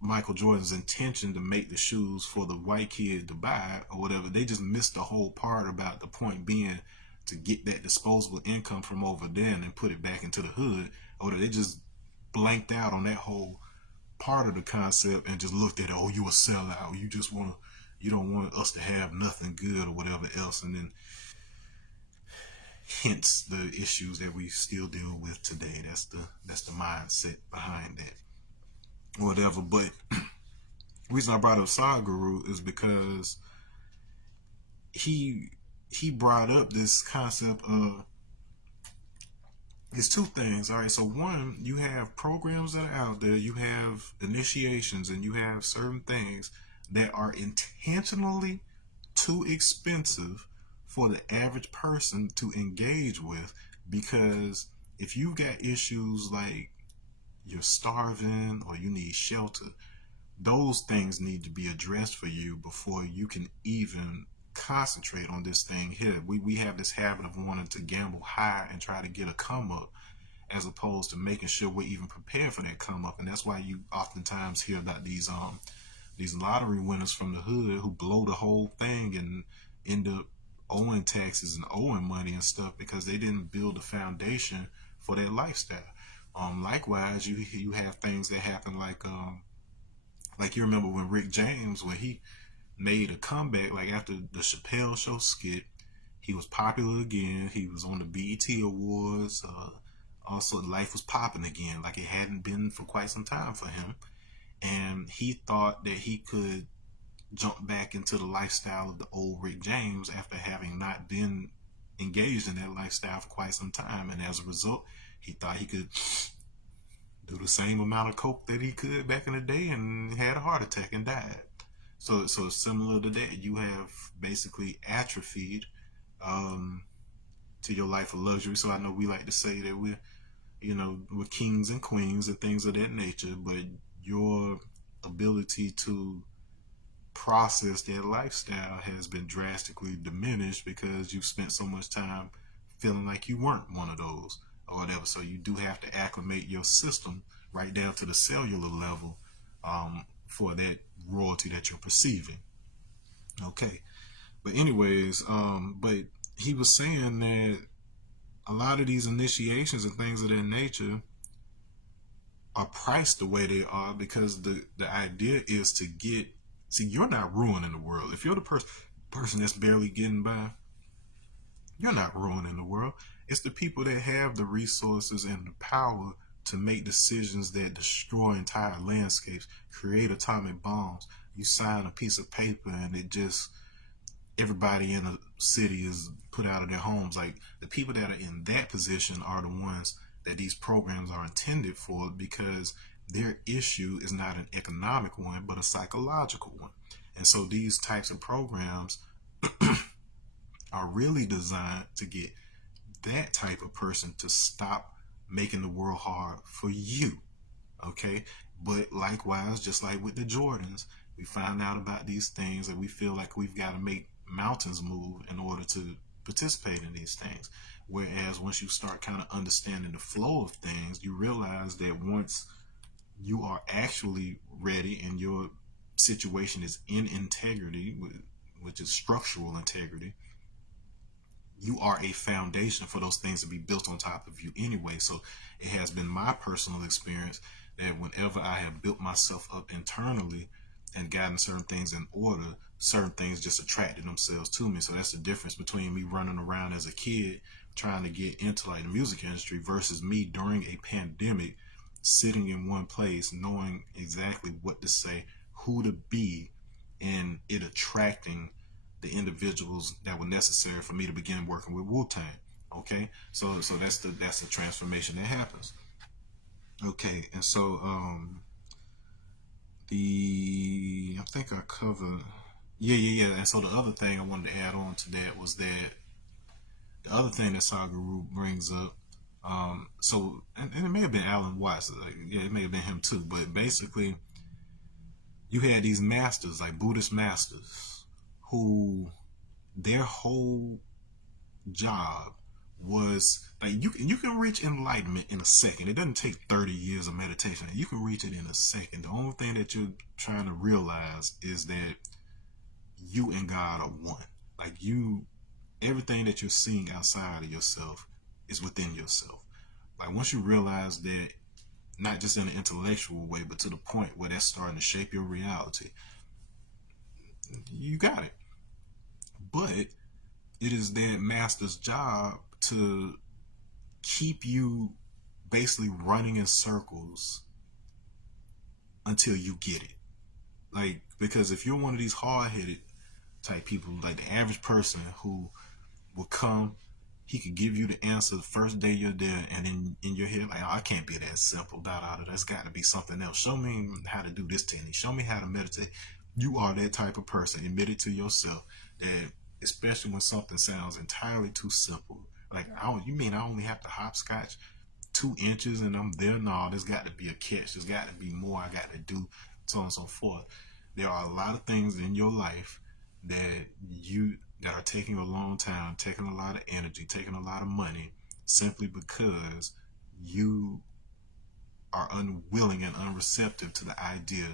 Michael Jordan's intention to make the shoes for the white kid to buy or whatever, they just missed the whole part about the point being to get that disposable income from over there and put it back into the hood. Or they just blanked out on that whole part of the concept and just looked at it, oh, you a sellout. You don't want us to have nothing good or whatever else. And then hence the issues that we still deal with today. That's the mindset behind that. Whatever. But the reason I brought up Sadhguru is because he brought up this concept of, it's two things. All right, so one, you have programs that are out there, you have initiations, and you have certain things that are intentionally too expensive for the average person to engage with, because if you got issues like you're starving or you need shelter, those things need to be addressed for you before you can even concentrate on this thing here. We have this habit of wanting to gamble high and try to get a come up, as opposed to making sure we're even prepared for that come up. And that's why you oftentimes hear about these lottery winners from the hood who blow the whole thing and end up owing taxes and owing money and stuff, because they didn't build a foundation for their lifestyle. Likewise, you have things that happen like you remember when Rick James, when he made a comeback, like after the Chappelle Show skit, he was popular again. He was on the BET Awards. Also, life was popping again, like it hadn't been for quite some time for him. And he thought that he could jump back into the lifestyle of the old Rick James after having not been engaged in that lifestyle for quite some time. And as a result, he thought he could do the same amount of coke that he could back in the day, and had a heart attack and died. So similar to that, you have basically atrophied to your life of luxury. So I know we like to say that we're kings and queens and things of that nature, but your ability to process that lifestyle has been drastically diminished because you've spent so much time feeling like you weren't one of those or whatever. So you do have to acclimate your system right down to the cellular level for that royalty that you're perceiving. Okay. But anyways, but he was saying that a lot of these initiations and things of that nature are priced the way they are because the idea is to you're not ruining the world. If you're the person that's barely getting by, you're not ruining the world. It's the people that have the resources and the power to make decisions that destroy entire landscapes, create atomic bombs. You sign a piece of paper and everybody in a city is put out of their homes. Like, the people that are in that position are the ones that these programs are intended for, because their issue is not an economic one, but a psychological one. And so these types of programs are really designed to get that type of person to stop making the world hard for you. Okay? But likewise, just like with the Jordans, we find out about these things and we feel like we've got to make mountains move in order to participate in these things. Whereas once you start kind of understanding the flow of things, you realize that once you are actually ready and your situation is in integrity, which is structural integrity, you are a foundation for those things to be built on top of you anyway. So it has been my personal experience that whenever I have built myself up internally and gotten certain things in order, certain things just attracted themselves to me. So that's the difference between me running around as a kid trying to get into like the music industry versus me during a pandemic sitting in one place knowing exactly what to say, who to be, and it attracting the individuals that were necessary for me to begin working with Wu-Tang. Okay, so that's the transformation that happens. Okay, and so I think I covered yeah. And so the other thing I wanted to add on to that was that the other thing that Sadhguru brings up, and it may have been Alan Watts, like, yeah, it may have been him too, but basically, you had these masters, like Buddhist masters, who their whole job was like you can reach enlightenment in a second. It doesn't take 30 years of meditation. You can reach it in a second. The only thing that you're trying to realize is that you and God are one. Like you, everything that you're seeing outside of yourself is within yourself. Like once you realize that, not just in an intellectual way, but to the point where that's starting to shape your reality, you got it. But it is that master's job to keep you basically running in circles until you get it. Like, because if you're one of these hard headed type people, like the average person who will come, he could give you the answer the first day you're there, and then in your head, like, oh, I can't be that simple, there's got to be something else. Show me how to do this technique. Show me how to meditate. You are that type of person. Admit it to yourself that, especially when something sounds entirely too simple. Like, oh, you mean I only have to hopscotch 2 inches and I'm there? No, there's got to be a catch. There's got to be more I got to do, so on and so forth. There are a lot of things in your life that you that are taking a long time, taking a lot of energy, taking a lot of money, simply because you are unwilling and unreceptive to the idea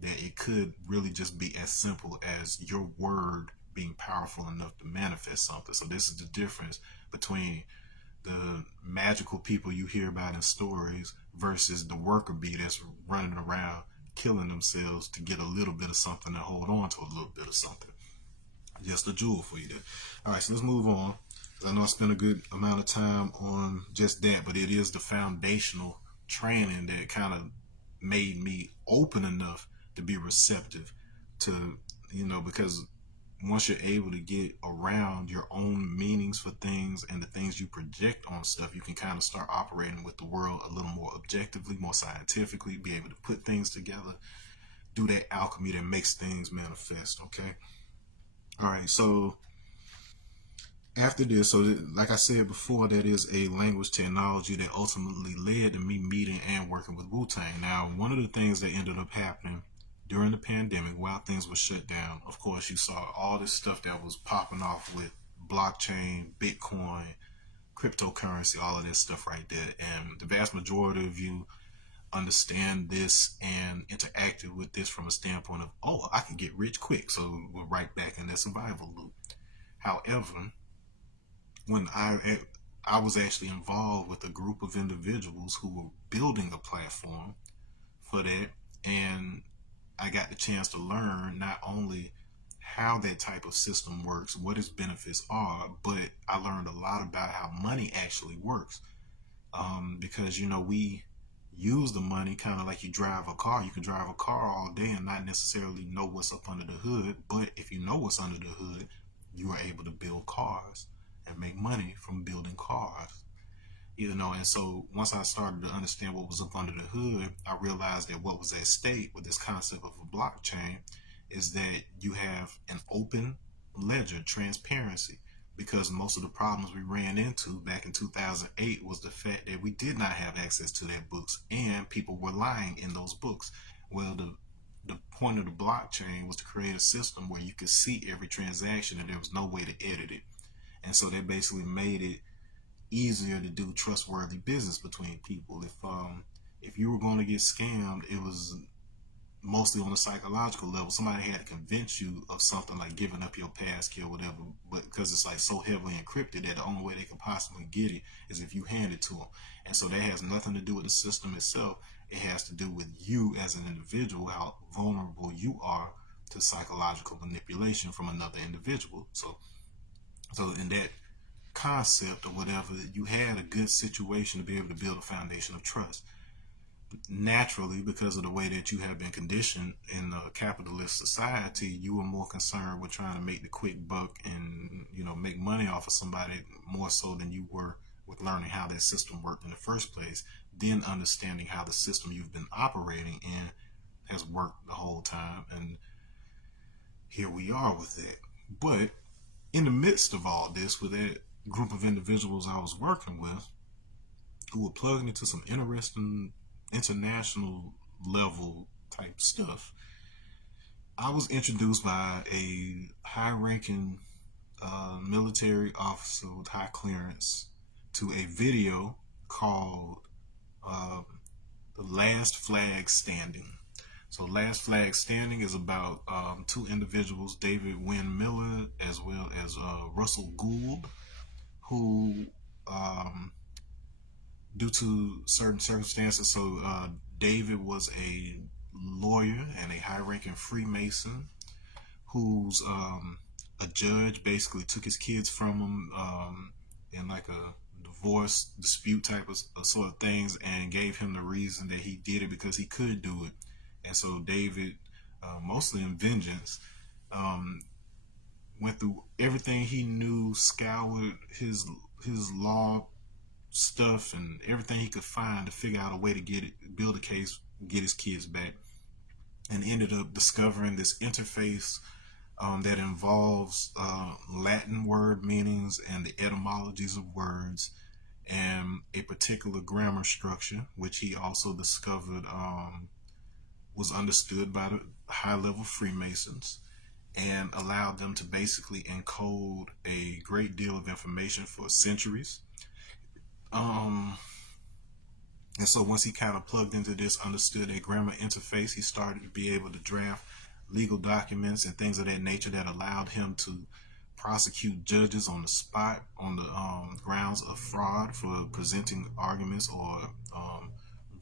that it could really just be as simple as your word being powerful enough to manifest something. So this is the difference between the magical people you hear about in stories versus the worker bee that's running around killing themselves to get a little bit of something and hold on to a little bit of something. Just a jewel for you there. All right, so let's move on. I know I spent a good amount of time on just that, but it is the foundational training that kind of made me open enough to be receptive to, because once you're able to get around your own meanings for things and the things you project on stuff, you can kind of start operating with the world a little more objectively, more scientifically, be able to put things together, do that alchemy that makes things manifest. Okay. All right. So after this, like I said before, that is a language technology that ultimately led to me meeting and working with Wu-Tang. Now, one of the things that ended up happening during the pandemic, while things were shut down, of course, you saw all this stuff that was popping off with blockchain, Bitcoin, cryptocurrency, all of that stuff right there. And the vast majority of you understand this and interacted with this from a standpoint of, oh, I can get rich quick. So we're right back in that survival loop. However, when I was actually involved with a group of individuals who were building a platform for that, and I got the chance to learn not only how that type of system works, what its benefits are, but I learned a lot about how money actually works. Because we use the money kind of like you drive a car. You can drive a car all day and not necessarily know what's up under the hood, but if you know what's under the hood, you are able to build cars and make money from building cars. And so once I started to understand what was up under the hood, I realized that what was at stake with this concept of a blockchain is that you have an open ledger, transparency, because most of the problems we ran into back in 2008 was the fact that we did not have access to their books and people were lying in those books. Well, the point of the blockchain was to create a system where you could see every transaction and there was no way to edit it. And so that basically made it easier to do trustworthy business between people. If you were going to get scammed, it was mostly on a psychological level. Somebody had to convince you of something, like giving up your passkey or whatever, but because it's like so heavily encrypted that the only way they could possibly get it is if you hand it to them. And so that has nothing to do with the system itself. It has to do with you as an individual, how vulnerable you are to psychological manipulation from another individual. So in that concept or whatever, you had a good situation to be able to build a foundation of trust. Naturally, because of the way that you have been conditioned in a capitalist society, you were more concerned with trying to make the quick buck and make money off of somebody more so than you were with learning how that system worked in the first place, then understanding how the system you've been operating in has worked the whole time. And here we are with that. But in the midst of all this, with that group of individuals I was working with, who were plugging into some interesting international level type stuff, I was introduced by a high ranking military officer with high clearance to a video called uh, The Last Flag Standing. So, Last Flag Standing is about two individuals, David Wynn Miller as well as Russell Gould, who, due to certain circumstances, so David was a lawyer and a high ranking Freemason who's a judge basically took his kids from him in like a divorce dispute type of sort of things, and gave him the reason that he did it because he could do it. And so David, mostly in vengeance, um, went through everything he knew, scoured his law stuff and everything he could find to figure out a way to get it, build a case, get his kids back, and ended up discovering this interface that involves Latin word meanings and the etymologies of words and a particular grammar structure, which he also discovered was understood by the high level Freemasons and allowed them to basically encode a great deal of information for centuries. Um, and so once he kind of plugged into this, understood a grammar interface, he started to be able to draft legal documents and things of that nature that allowed him to prosecute judges on the spot on the grounds of fraud for presenting arguments or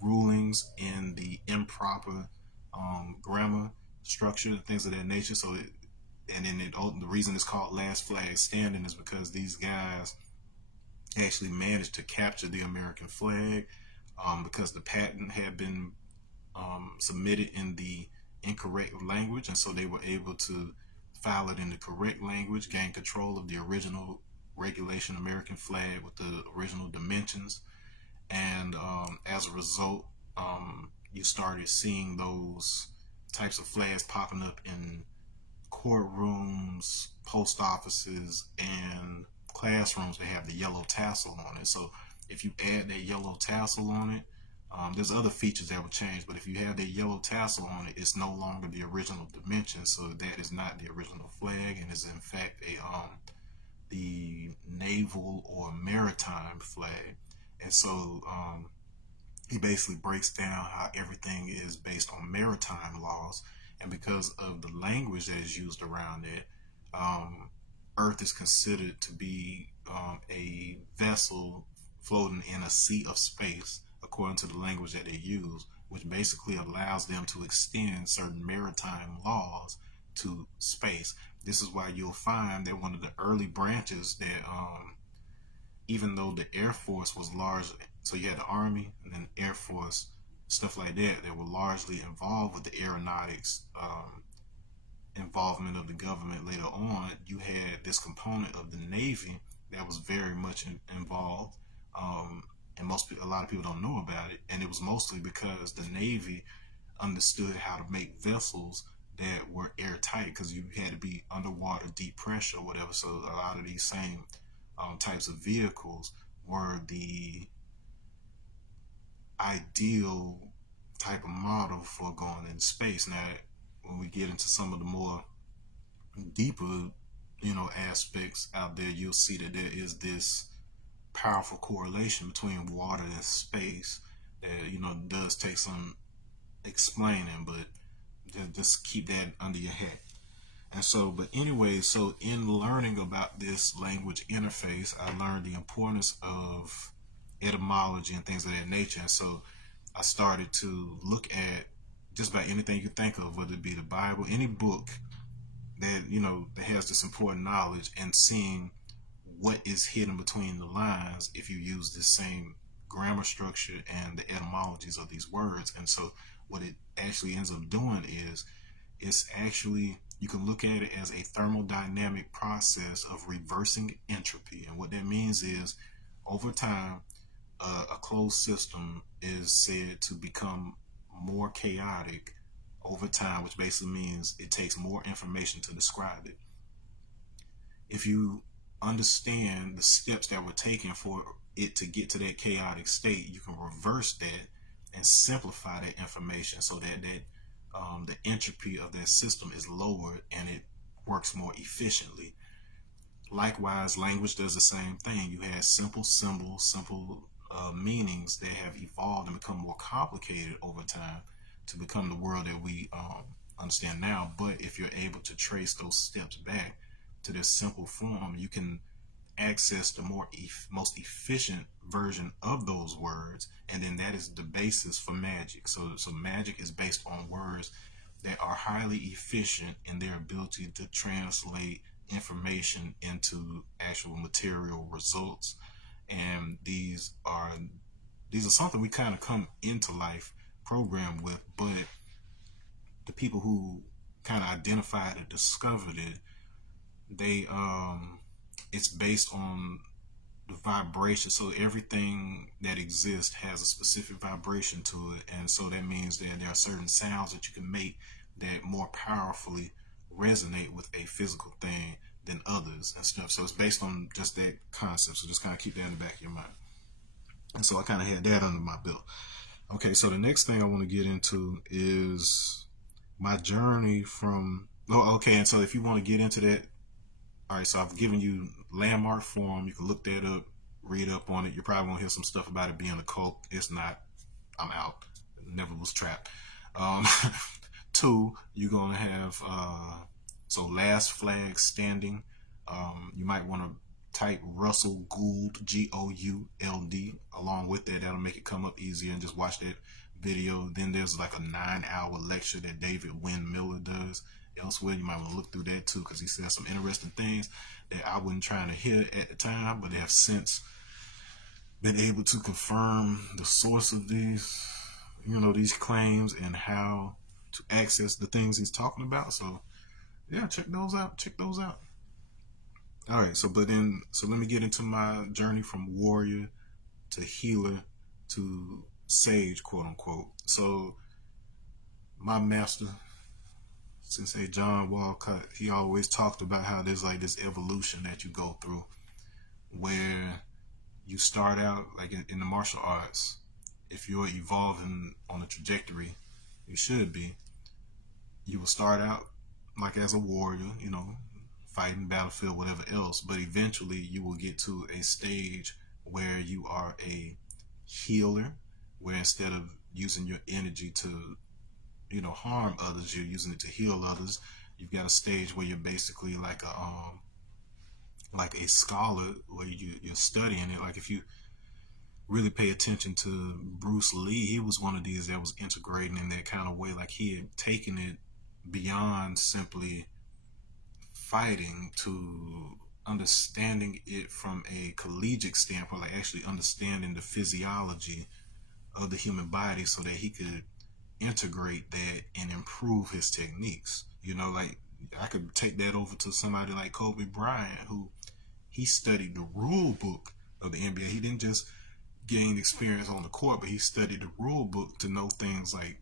rulings in the improper grammar structure and things of that nature. So, and then the reason it's called Last Flag Standing is because these guys actually managed to capture the American flag because the patent had been submitted in the incorrect language, and so they were able to file it in the correct language, gain control of the original regulation American flag with the original dimensions, and as a result, you started seeing those types of flags popping up in courtrooms, post offices, and classrooms that have the yellow tassel on it. So if you add that yellow tassel on it, there's other features that will change, but if you have that yellow tassel on it, it's no longer the original dimension. So that is not the original flag, and is in fact a the naval or maritime flag. And so he basically breaks down how everything is based on maritime laws, and because of the language that is used around it, Earth is considered to be a vessel floating in a sea of space, according to the language that they use, which basically allows them to extend certain maritime laws to space. This is why you'll find that one of the early branches that even though the Air Force was large, so you had the Army and then Air Force, stuff like that were largely involved with the aeronautics involvement of the government later on. You had this component of the Navy that was very much involved, and a lot of people don't know about it. And it was mostly because the Navy understood how to make vessels that were airtight, because you had to be underwater, deep pressure, or whatever. So a lot of these same types of vehicles were the ideal type of model for going into space. Now, when we get into some of the more deeper, aspects out there, you'll see that there is this powerful correlation between water and space that does take some explaining, but just keep that under your hat. And so, but anyway, so in learning about this language interface, I learned the importance of etymology and things of that nature. And so I started to look at just about anything you can think of, whether it be the Bible, any book that, that has this important knowledge, and seeing what is hidden between the lines if you use the same grammar structure and the etymologies of these words. And so what it actually ends up doing is, it's actually, you can look at it as a thermodynamic process of reversing entropy. And what that means is, over time, a closed system is said to become more chaotic over time, which basically means it takes more information to describe it. If you understand the steps that were taken for it to get to that chaotic state, you can reverse that and simplify that information so that the entropy of that system is lowered and it works more efficiently. Likewise, language does the same thing. You have simple symbols, simple meanings that have evolved and become more complicated over time to become the world that we understand now. But if you're able to trace those steps back to this simple form, you can access the most efficient version of those words, and then that is the basis for magic. So magic is based on words that are highly efficient in their ability to translate information into actual material results. And these are something we kind of come into life programmed with, but the people who kind of identified and discovered it, they it's based on the vibration. So everything that exists has a specific vibration to it, and so that means that there are certain sounds that you can make that more powerfully resonate with a physical thing than others and stuff. So it's based on just that concept. So just kind of keep that in the back of your mind. And so I kind of had that under my belt. Okay, so the next thing I want to get into is my journey from. Oh, okay, and so if you want to get into that, all right, so I've given you landmark form. You can look that up, read up on it. You're probably going to hear some stuff about it being a cult. It's not. I'm out. Never was trapped. Um, 2, you're going to have, so last flag standing. You might want to type Russell Gould, Gould, along with that. That'll make it come up easier, and just watch that video. Then there's like a 9-hour lecture that David Wynn Miller does elsewhere. You might want to look through that too, because he says some interesting things that I wasn't trying to hear at the time, but they have since been able to confirm the source of these claims and how to access the things he's talking about. So yeah, check those out. All right, so let me get into my journey from warrior to healer to sage, quote unquote. So my master, Sensei John Walcott, he always talked about how there's like this evolution that you go through, where you start out like in the martial arts. If you're evolving on a trajectory, you should be. You will start out like as a warrior, fighting battlefield, whatever else. But eventually, you will get to a stage where you are a healer, where instead of using your energy to harm others, you're using it to heal others. You've got a stage where you're basically like a scholar, where you're studying it. Like if you really pay attention to Bruce Lee, he was one of these that was integrating in that kind of way. Like he had taken it beyond simply fighting to understanding it from a collegiate standpoint, like actually understanding the physiology of the human body so that he could integrate that and improve his techniques. Like I could take that over to somebody like Kobe Bryant, who he studied the rule book of the NBA. He didn't just gain experience on the court, but he studied the rule book to know things like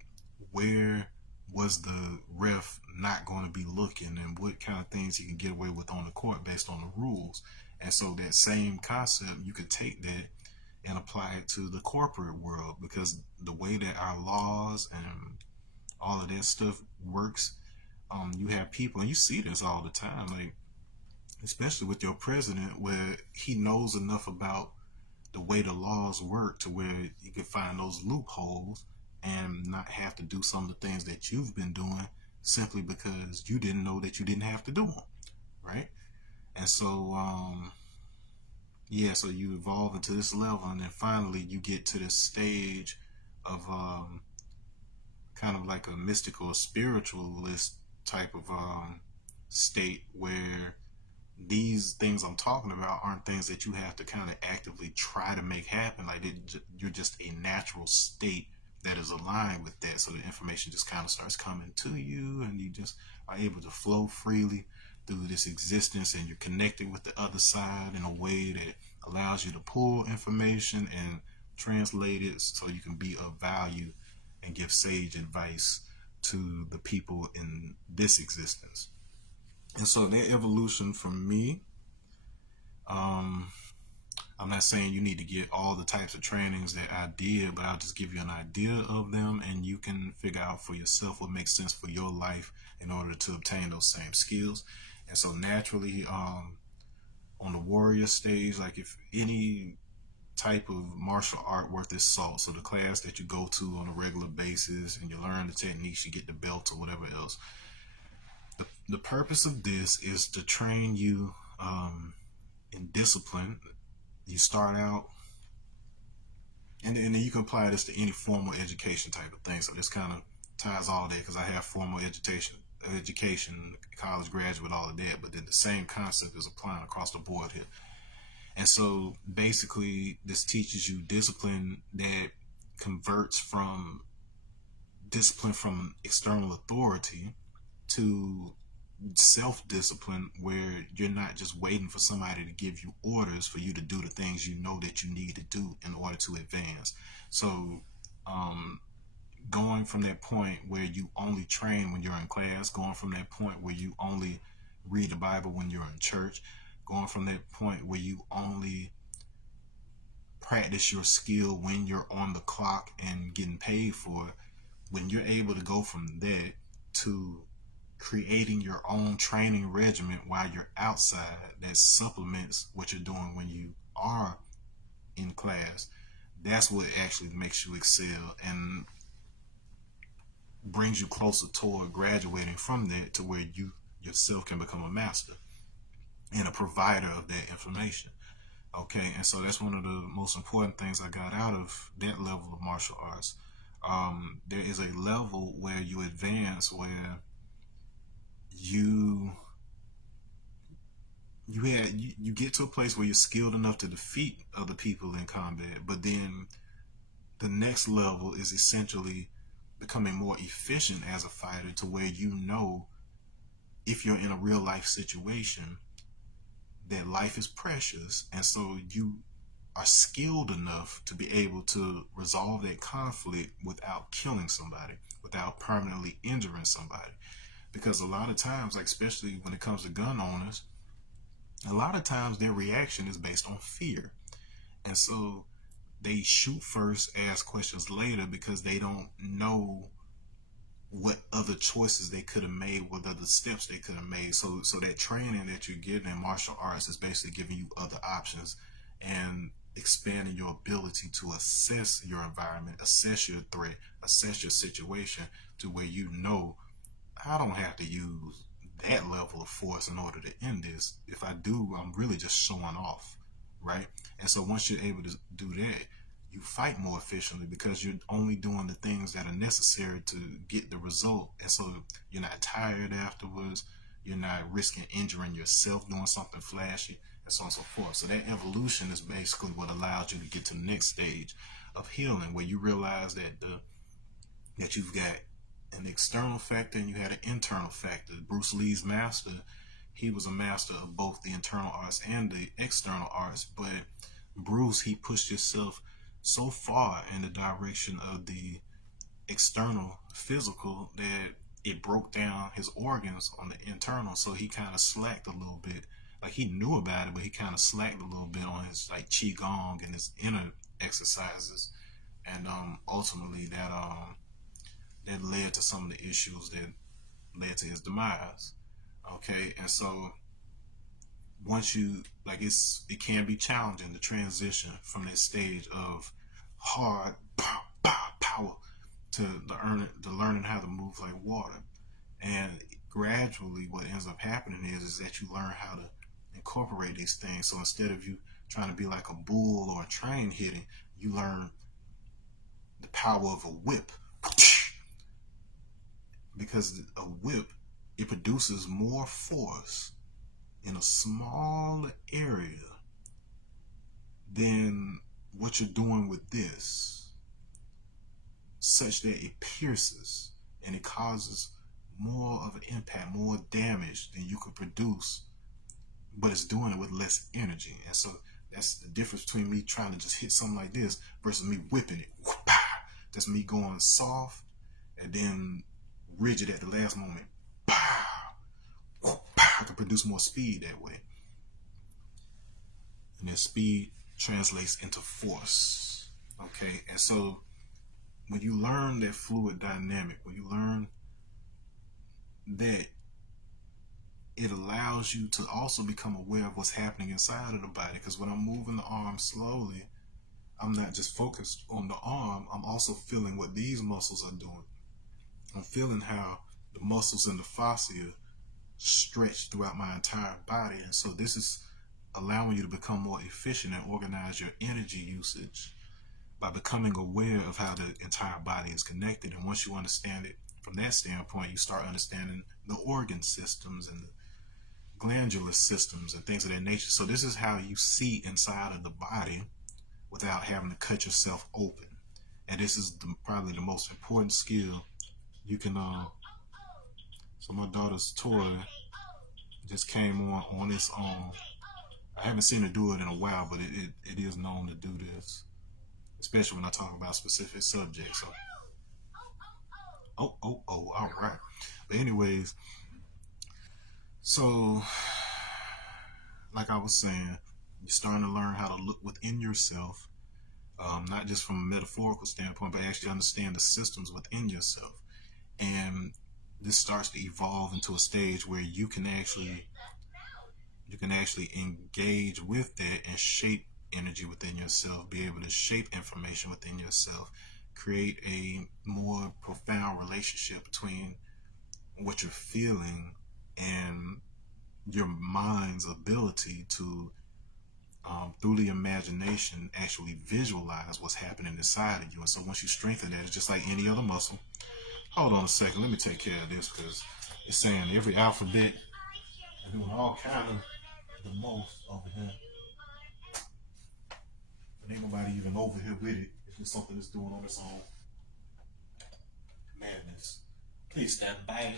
where was the ref not going to be looking and what kind of things he can get away with on the court based on the rules. And so that same concept, you could take that and apply it to the corporate world, because the way that our laws and all of that stuff works, you have people, and you see this all the time, like especially with your president, where he knows enough about the way the laws work to where you can find those loopholes and not have to do some of the things that you've been doing simply because you didn't know that you didn't have to do them, right? And so so you evolve into this level, and then finally you get to this stage of kind of like a mystical, spiritualist type of state, where these things I'm talking about aren't things that you have to kind of actively try to make happen. Like you're just a natural state that is aligned with that. So the information just kind of starts coming to you, and you just are able to flow freely through this existence, and you're connecting with the other side in a way that allows you to pull information and translate it so you can be of value and give sage advice to the people in this existence. And so that evolution for me, I'm not saying you need to get all the types of trainings that I did, but I'll just give you an idea of them, and you can figure out for yourself what makes sense for your life in order to obtain those same skills. And so naturally, on the warrior stage, like if any type of martial art worth its salt, so the class that you go to on a regular basis and you learn the techniques, you get the belt or whatever else, the purpose of this is to train you in discipline. You start out, and then you can apply this to any formal education type of thing. So this kind of ties all that, because I have formal education, college graduate, all of that. But then the same concept is applying across the board here. And so basically, this teaches you discipline that converts from discipline from external authority to self-discipline, where you're not just waiting for somebody to give you orders for you to do the things you know that you need to do in order to advance. So going from that point where you only train when you're in class, going from that point where you only read the Bible when you're in church, going from that point where you only practice your skill when you're on the clock and getting paid for it, when you're able to go from that to creating your own training regimen while you're outside that supplements what you're doing when you are in class, that's what actually makes you excel and brings you closer toward graduating from that to where you yourself can become a master and a provider of that information. Okay, and so that's one of the most important things I got out of that level of martial arts. There is a level where you advance, where you get to a place where you're skilled enough to defeat other people in combat, but then the next level is essentially becoming more efficient as a fighter, to where you know, if you're in a real life situation, that life is precious, and so you are skilled enough to be able to resolve that conflict without killing somebody, without permanently injuring somebody. Because a lot of times, like especially when it comes to gun owners, a lot of times their reaction is based on fear. And so they shoot first, ask questions later, because they don't know what other choices they could have made, what other steps they could have made. So that training that you're getting in martial arts is basically giving you other options and expanding your ability to assess your environment, assess your threat, assess your situation, to where you know, I don't have to use that level of force in order to end this. If I do, I'm really just showing off, right? And so once you're able to do that, you fight more efficiently, because you're only doing the things that are necessary to get the result. And so you're not tired afterwards. You're not risking injuring yourself doing something flashy, and so on and so forth. So that evolution is basically what allows you to get to the next stage of healing, where you realize that you've got an external factor and you had an internal factor. Bruce Lee's master, he was a master of both the internal arts and the external arts, but Bruce, he pushed himself so far in the direction of the external physical that it broke down his organs on the internal. So he kind of slacked a little bit. Like, he knew about it, but he kind of slacked a little bit on his like qigong and his inner exercises, and ultimately that led to some of the issues that led to his demise. Okay, and so once you like, it can be challenging to transition from that stage of hard power to the learning how to move like water. And gradually what ends up happening is that you learn how to incorporate these things. So instead of you trying to be like a bull or a train hitting, you learn the power of a whip. Because a whip, it produces more force in a small area than what you're doing with this, such that it pierces and it causes more of an impact, more damage than you could produce, but it's doing it with less energy. And so that's the difference between me trying to just hit something like this versus me whipping it. That's me going soft and then rigid at the last moment. Pow! Pow! I can produce more speed that way. And that speed translates into force. Okay, and so when you learn that fluid dynamic, when you learn that, it allows you to also become aware of what's happening inside of the body. Because when I'm moving the arm slowly, I'm not just focused on the arm, I'm also feeling what these muscles are doing. I'm feeling how the muscles in the fascia stretch throughout my entire body. And so this is allowing you to become more efficient and organize your energy usage by becoming aware of how the entire body is connected. And once you understand it from that standpoint, you start understanding the organ systems and the glandular systems and things of that nature. So this is how you see inside of the body without having to cut yourself open. And this is probably the most important skill you can. So my daughter's toy just came on its own. I haven't seen her do it in a while, but it is known to do this, especially when I talk about specific subjects. So, all right. But anyways, so like I was saying, you're starting to learn how to look within yourself, not just from a metaphorical standpoint, but actually understand the systems within yourself. And this starts to evolve into a stage where you can actually engage with that and shape energy within yourself, be able to shape information within yourself, create a more profound relationship between what you're feeling and your mind's ability to, through the imagination, actually visualize what's happening inside of you. And so once you strengthen that, it's just like any other muscle. Hold on a second, let me take care of this, because it's saying every alphabet and doing all kind of the most over here. But ain't nobody even over here with it. It's just something that's doing on its own. Madness. Please stand by.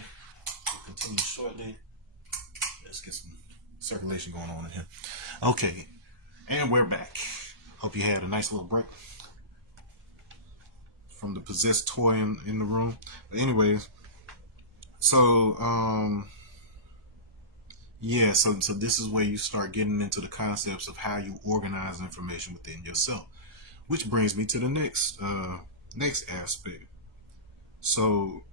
We'll continue shortly. Let's get some circulation going on in here. Okay, and we're back. Hope you had a nice little break from the possessed toy in the room. But anyways, so yeah, so this is where you start getting into the concepts of how you organize information within yourself, which brings me to the next aspect. So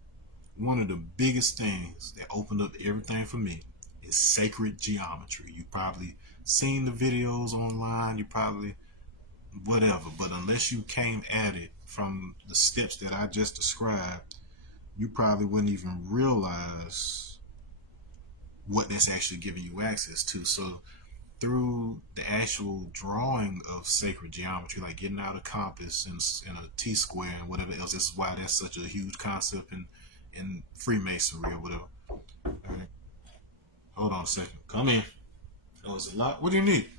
one of the biggest things that opened up everything for me is sacred geometry. You probably seen the videos online, you probably whatever, but unless you came at it from the steps that I just described, you probably wouldn't even realize what that's actually giving you access to. So through the actual drawing of sacred geometry, like getting out a compass and a T-square and whatever else, this is why that's such a huge concept in Freemasonry or whatever. All right. Hold on a second. Come in. Oh, is it locked? What do you need?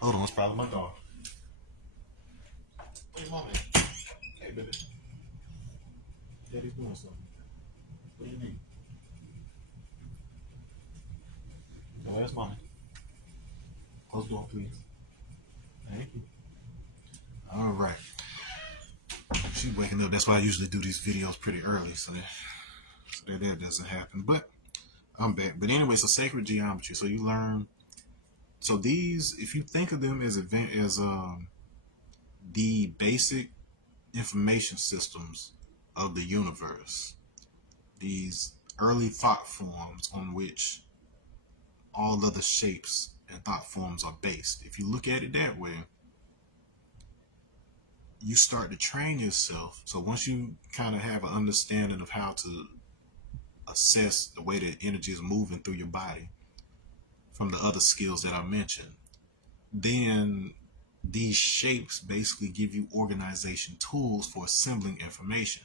Hold on, it's probably my dog. Hey, mama. Hey, baby. Daddy's doing something. What do you need? No, that's mommy. Close the door, please. Thank you. All right. She's waking up. That's why I usually do these videos pretty early, so that doesn't happen. But I'm back. But anyway, so sacred geometry. So you learn. So these, if you think of them as the basic information systems of the universe, these early thought forms on which all other shapes and thought forms are based. If you look at it that way, you start to train yourself. So once you kind of have an understanding of how to assess the way that energy is moving through your body from the other skills that I mentioned, then these shapes basically give you organization tools for assembling information.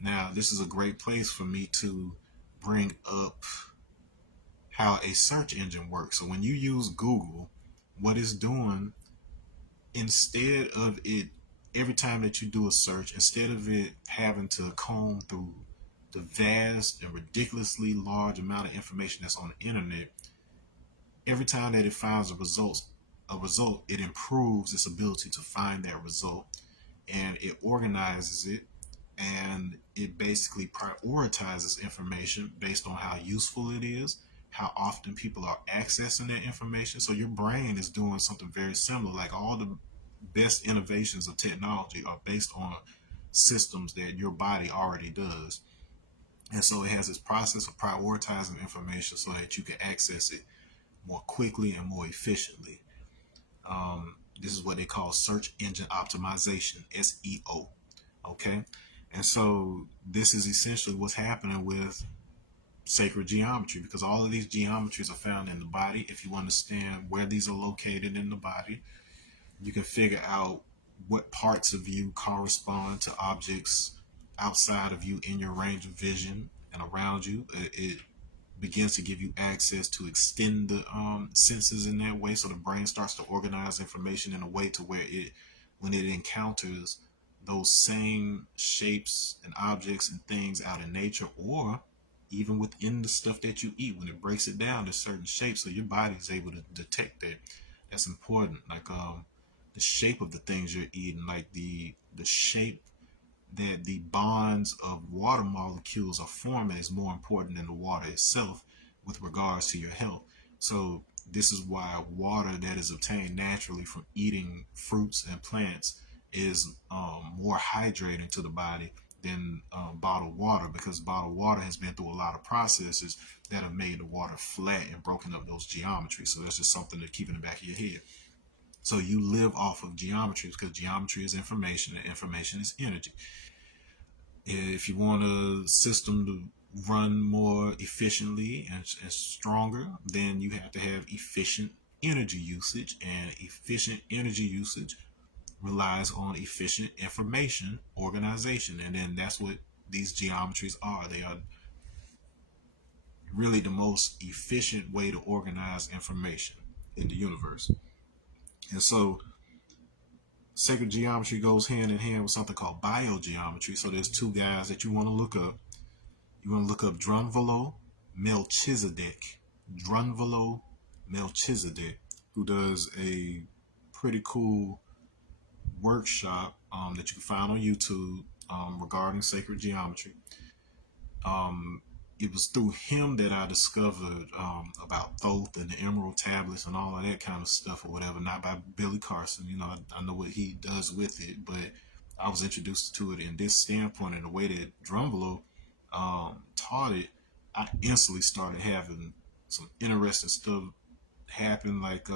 Now, this is a great place for me to bring up how a search engine works. So when you use Google, what it's doing, instead of it, every time that you do a search, instead of it having to comb through the vast and ridiculously large amount of information that's on the internet, every time that it finds a result, it improves its ability to find that result, and it organizes it and it basically prioritizes information based on how useful it is, how often people are accessing that information. So your brain is doing something very similar. Like all the best innovations of technology are based on systems that your body already does. And so it has this process of prioritizing information so that you can access it more quickly and more efficiently. This is what they call search engine optimization, SEO. Okay. And so this is essentially what's happening with sacred geometry, because all of these geometries are found in the body. If you understand where these are located in the body, you can figure out what parts of you correspond to objects outside of you in your range of vision and around you. It begins to give you access to extend the senses in that way. So the brain starts to organize information in a way to where it, when it encounters those same shapes and objects and things out in nature, or even within the stuff that you eat, when it breaks it down to certain shapes, so your body is able to detect that. That's important. Like the shape of the things you're eating, like the shape that the bonds of water molecules are forming is more important than the water itself with regards to your health. So this is why water that is obtained naturally from eating fruits and plants is more hydrating to the body than bottled water, because bottled water has been through a lot of processes that have made the water flat and broken up those geometries. So that's just something to keep in the back of your head. So you live off of geometry because geometry is information and information is energy. If you want a system to run more efficiently and stronger, then you have to have efficient energy usage, and efficient energy usage relies on efficient information organization. And then that's what these geometries are. They are really the most efficient way to organize information in the universe. And so sacred geometry goes hand in hand with something called biogeometry. So there's two guys that you want to look up. You want to look up Drunvalo Melchizedek. Drunvalo Melchizedek, who does a pretty cool workshop that you can find on YouTube regarding sacred geometry. Um, it was through him that I discovered about Thoth and the Emerald Tablets and all of that kind of stuff or whatever. Not by Billy Carson, you know, I know what he does with it, but I was introduced to it in this standpoint, and the way that Drumvalo taught it. I instantly started having some interesting stuff happen, like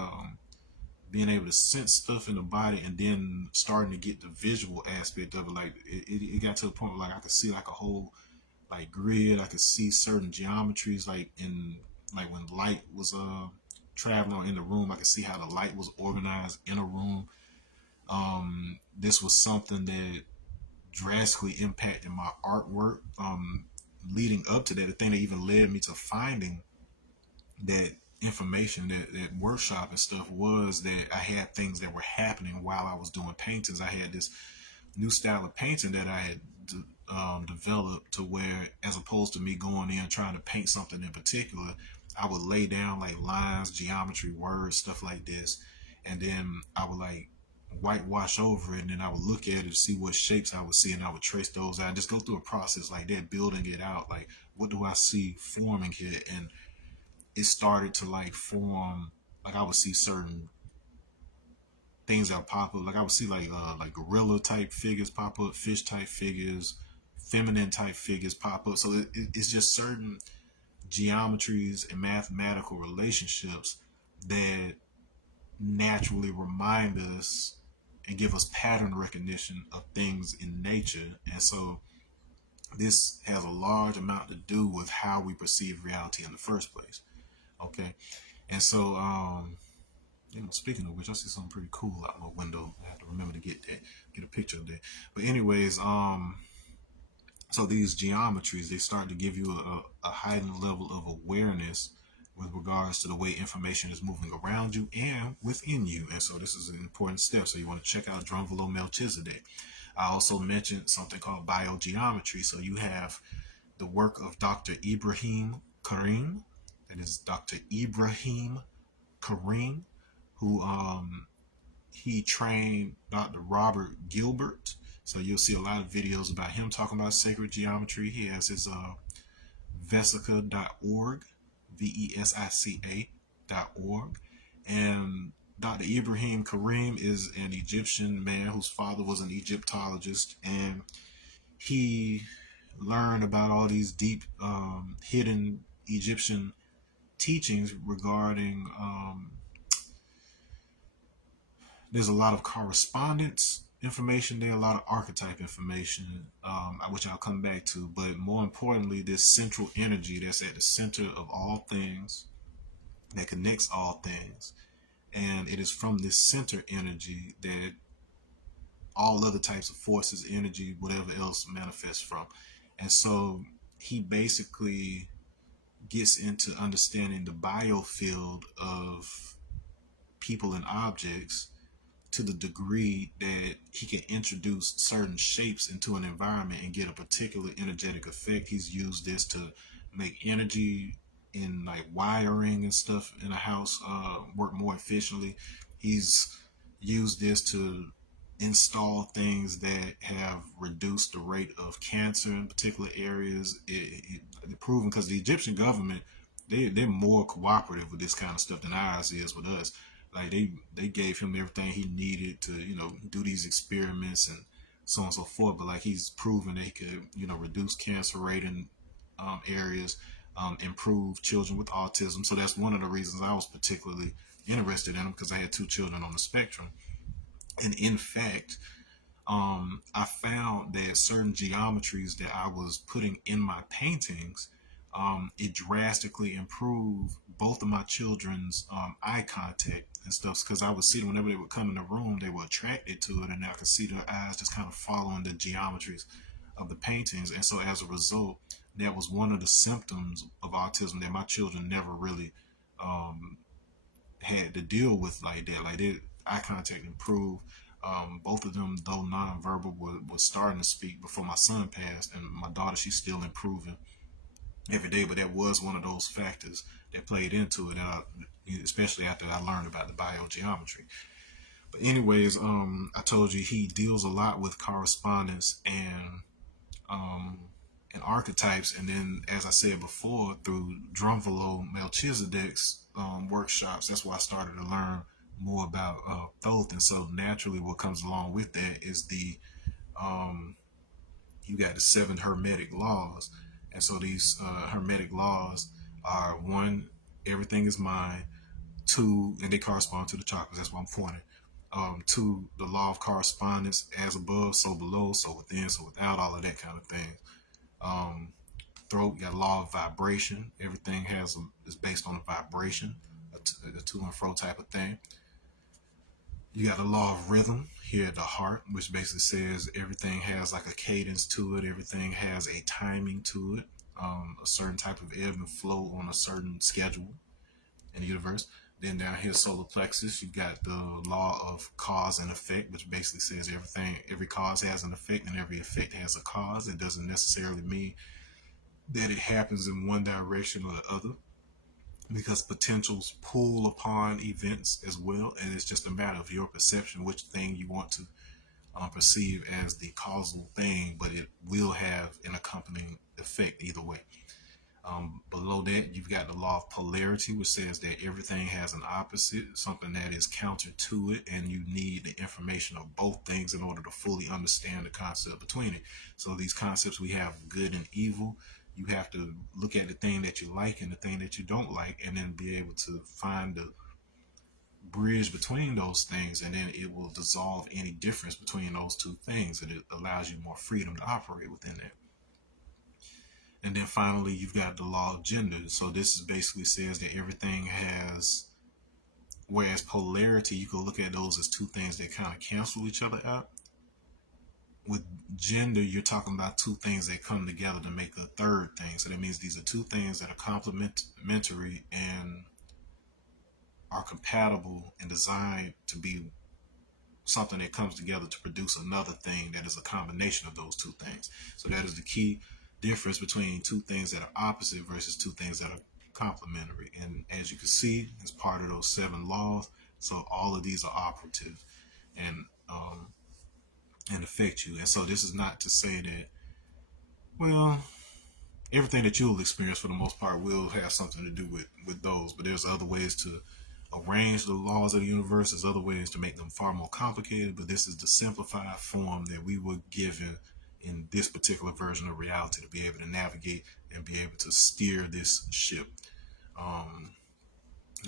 being able to sense stuff in the body, and then starting to get the visual aspect of it. Like it got to the point where like I could see like a whole like grid. I could see certain geometries, like in like when light was traveling in the room. I could see how the light was organized in a room. This was something that drastically impacted my artwork. Leading up to that, the thing that even led me to finding that information, that workshop and stuff, was that I had things that were happening while I was doing paintings. I had this new style of painting that I had developed, to where, as opposed to me going in trying to paint something in particular, I would lay down like lines, geometry, words, stuff like this, and then I would like whitewash over it, and then I would look at it to see what shapes I would see, and I would trace those out and just go through a process like that, building it out. Like, what do I see forming here? And it started to like form, like I would see certain things that pop up. Like I would see like gorilla type figures pop up, fish type figures, feminine type figures pop up. So it's just certain geometries and mathematical relationships that naturally remind us and give us pattern recognition of things in nature. And so this has a large amount to do with how we perceive reality in the first place. Okay. And so speaking of which, I see something pretty cool out my window. I have to remember to get a picture of that. But anyways, so these geometries, they start to give you a heightened level of awareness with regards to the way information is moving around you and within you. And so this is an important step. So you want to check out Drunvalo Melchizedek. I also mentioned something called biogeometry. So you have the work of Dr. Ibrahim Karim. That is Dr. Ibrahim Karim, who he trained Dr. Robert Gilbert So you'll see a lot of videos about him talking about sacred geometry. He has his vesica.org, VESICA.org. And Dr. Ibrahim Karim is an Egyptian man whose father was an Egyptologist, and he learned about all these deep, hidden Egyptian teachings regarding. There's a lot of correspondence information there, a lot of archetype information, which I'll come back to. But more importantly, this central energy that's at the center of all things, that connects all things. And it is from this center energy that all other types of forces, energy, whatever else manifests from. And so he basically gets into understanding the biofield of people and objects to the degree that he can introduce certain shapes into an environment and get a particular energetic effect. He's used this to make energy in like wiring and stuff in a house work more efficiently. He's used this to install things that have reduced the rate of cancer in particular areas. It proven because the Egyptian government, they're more cooperative with this kind of stuff than ours is with us. Like they gave him everything he needed to do these experiments and so on and so forth. But like he's proven that he could reduce cancer rate in areas, improve children with autism. So that's one of the reasons I was particularly interested in him, because I had two children on the spectrum. And in fact, I found that certain geometries that I was putting in my paintings, it drastically improved both of my children's eye contact and stuff. Because I would see them whenever they would come in the room, they were attracted to it, and I could see their eyes just kind of following the geometries of the paintings. And so as a result, that was one of the symptoms of autism that my children never really um, had to deal with like that. Like their eye contact improved. Both of them, though nonverbal, was starting to speak before my son passed, and my daughter, she's still improving every day. But that was one of those factors that played into it, especially after I learned about the biogeometry. But anyways, I told you he deals a lot with correspondence um, and archetypes, and then, as I said before, through Drumvalo Melchizedek's workshops, that's why I started to learn more about Thoth. And so naturally, what comes along with that is um, you got the seven Hermetic laws. And so these Hermetic laws are: one, everything is mind; two, and they correspond to the chakras, that's what I'm pointing. Two, the law of correspondence: as above, so below, so within, so without, all of that kind of thing. Um, Throat, you got a law of vibration. Everything is based on a vibration, a to and fro type of thing. You got the law of rhythm here at the heart, which basically says everything has like a cadence to it. Everything has a timing to it, a certain type of ebb and flow on a certain schedule in the universe. Then down here, solar plexus, you got the law of cause and effect, which basically says every cause has an effect and every effect has a cause. It doesn't necessarily mean that it happens in one direction or the other, because potentials pull upon events as well, and it's just a matter of your perception, which thing you want to perceive as the causal thing, but it will have an accompanying effect either way. Below that, you've got the law of polarity, which says that everything has an opposite, something that is counter to it, and you need the information of both things in order to fully understand the concept between it. So these concepts, we have good and evil. You have to look at the thing that you like and the thing that you don't like, and then be able to find the bridge between those things, and then it will dissolve any difference between those two things, and it allows you more freedom to operate within that. And then finally, you've got the law of gender. So this is basically says that everything has, whereas polarity, you can look at those as two things that kind of cancel each other out. With gender, you're talking about two things that come together to make a third thing. So that means these are two things that are complementary and are compatible and designed to be something that comes together to produce another thing that is a combination of those two things. So that is the key difference between two things that are opposite versus two things that are complementary. And as you can see, it's part of those seven laws. So all of these are operative. And and affect you. And so this is not to say that, well, everything that you'll experience for the most part will have something to do with those, but there's other ways to arrange the laws of the universe. There's other ways to make them far more complicated, but this is the simplified form that we were given in this particular version of reality to be able to navigate and be able to steer this ship. Um,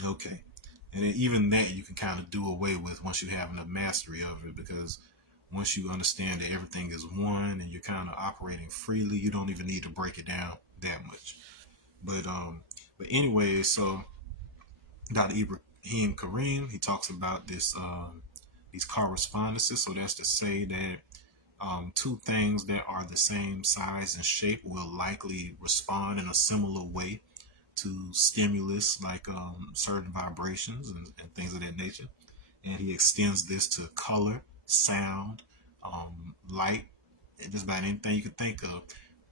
okay. And even that you can kind of do away with once you have enough mastery of it, because once you understand that everything is one and you're kind of operating freely, you don't even need to break it down that much. But anyway, so Dr. Ibrahim Kareem, he talks about these correspondences. So that's to say that two things that are the same size and shape will likely respond in a similar way to stimulus, like certain vibrations and things of that nature. And he extends this to color, sound, light, and just about anything you can think of.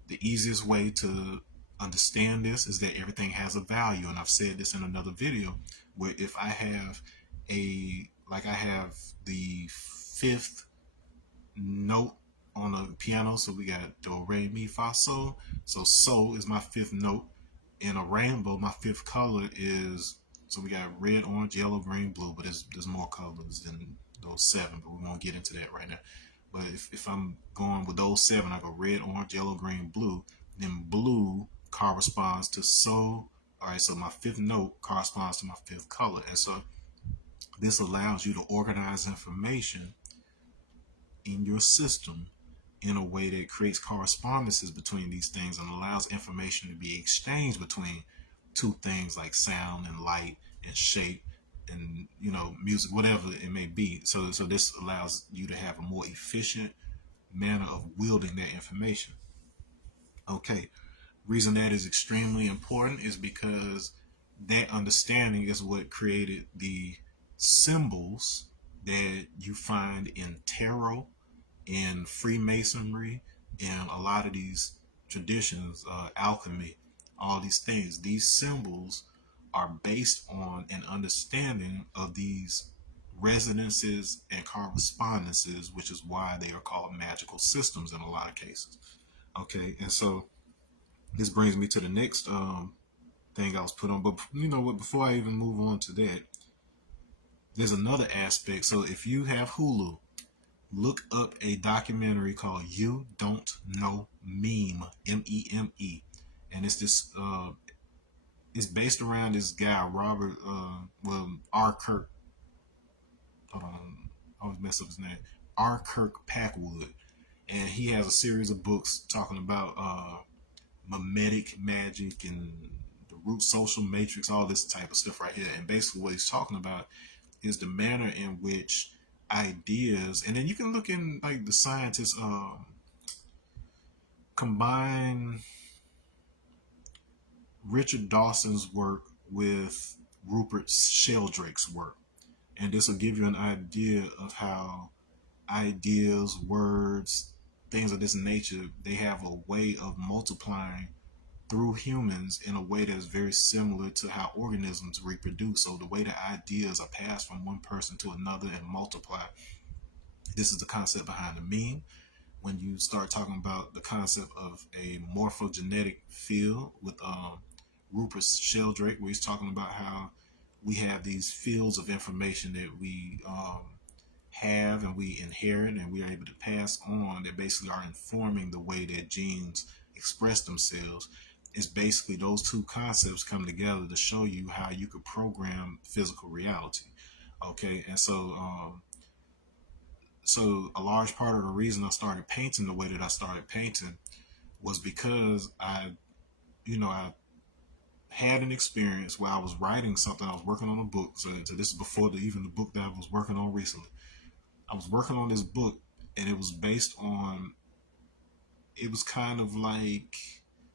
The easiest way to understand this is that everything has a value, and I've said this in another video, where if I have I have the fifth note on a piano, so we got do, re, mi, fa, sol. So sol is my fifth note. In a rainbow, my fifth color is, so we got red, orange, yellow, green, blue, but there's more colors than those seven, but we won't get into that right now. But if I'm going with those seven, I go red, orange, yellow, green, blue. Then blue corresponds to sol. All right, so my fifth note corresponds to my fifth color. And so this allows you to organize information in your system in a way that creates correspondences between these things and allows information to be exchanged between two things like sound and light and shape and music, whatever it may be. So this allows you to have a more efficient manner of wielding that information. Okay, reason that is extremely important is because that understanding is what created the symbols that you find in tarot, in Freemasonry, and a lot of these traditions, alchemy, all these things. These symbols are based on an understanding of these resonances and correspondences, which is why they are called magical systems in a lot of cases. Okay, and so this brings me to the next thing I was put on. But you know what? Before I even move on to that, there's another aspect. So if you have Hulu, look up a documentary called "You Don't Know Meme," Meme, and it's this. It's based around this guy Robert, R. Kirk. Hold on, I always mess up his name. R. Kirk Packwood, and he has a series of books talking about mimetic magic and the root social matrix, all this type of stuff right here. And basically, what he's talking about is the manner in which ideas, and then you can look in like the scientists combine Richard Dawson's work with Rupert Sheldrake's work, and this will give you an idea of how ideas, words, things of this nature, they have a way of multiplying through humans in a way that is very similar to how organisms reproduce. So the way that ideas are passed from one person to another and multiply. This is the concept behind the meme. When you start talking about the concept of a morphogenetic field with Rupert Sheldrake, where he's talking about how we have these fields of information that we have and we inherit and we are able to pass on that basically are informing the way that genes express themselves. It's basically those two concepts come together to show you how you could program physical reality. Okay, and so a large part of the reason I started painting the way that I started painting was because I had an experience where I was writing something. I was working on a book. So this is before even the book that I was working on recently. I was working on this book, and it was based on. It was kind of like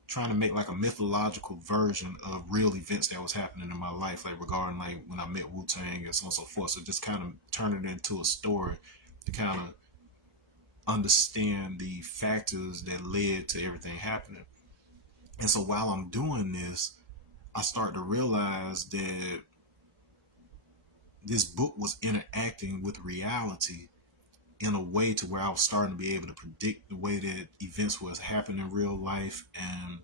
trying to make like a mythological version of real events that was happening in my life, like regarding like when I met Wu-Tang and so on and so forth. So just kind of turning it into a story to kind of understand the factors that led to everything happening. And so while I'm doing this, I start to realize that this book was interacting with reality in a way to where I was starting to be able to predict the way that events was happening in real life. And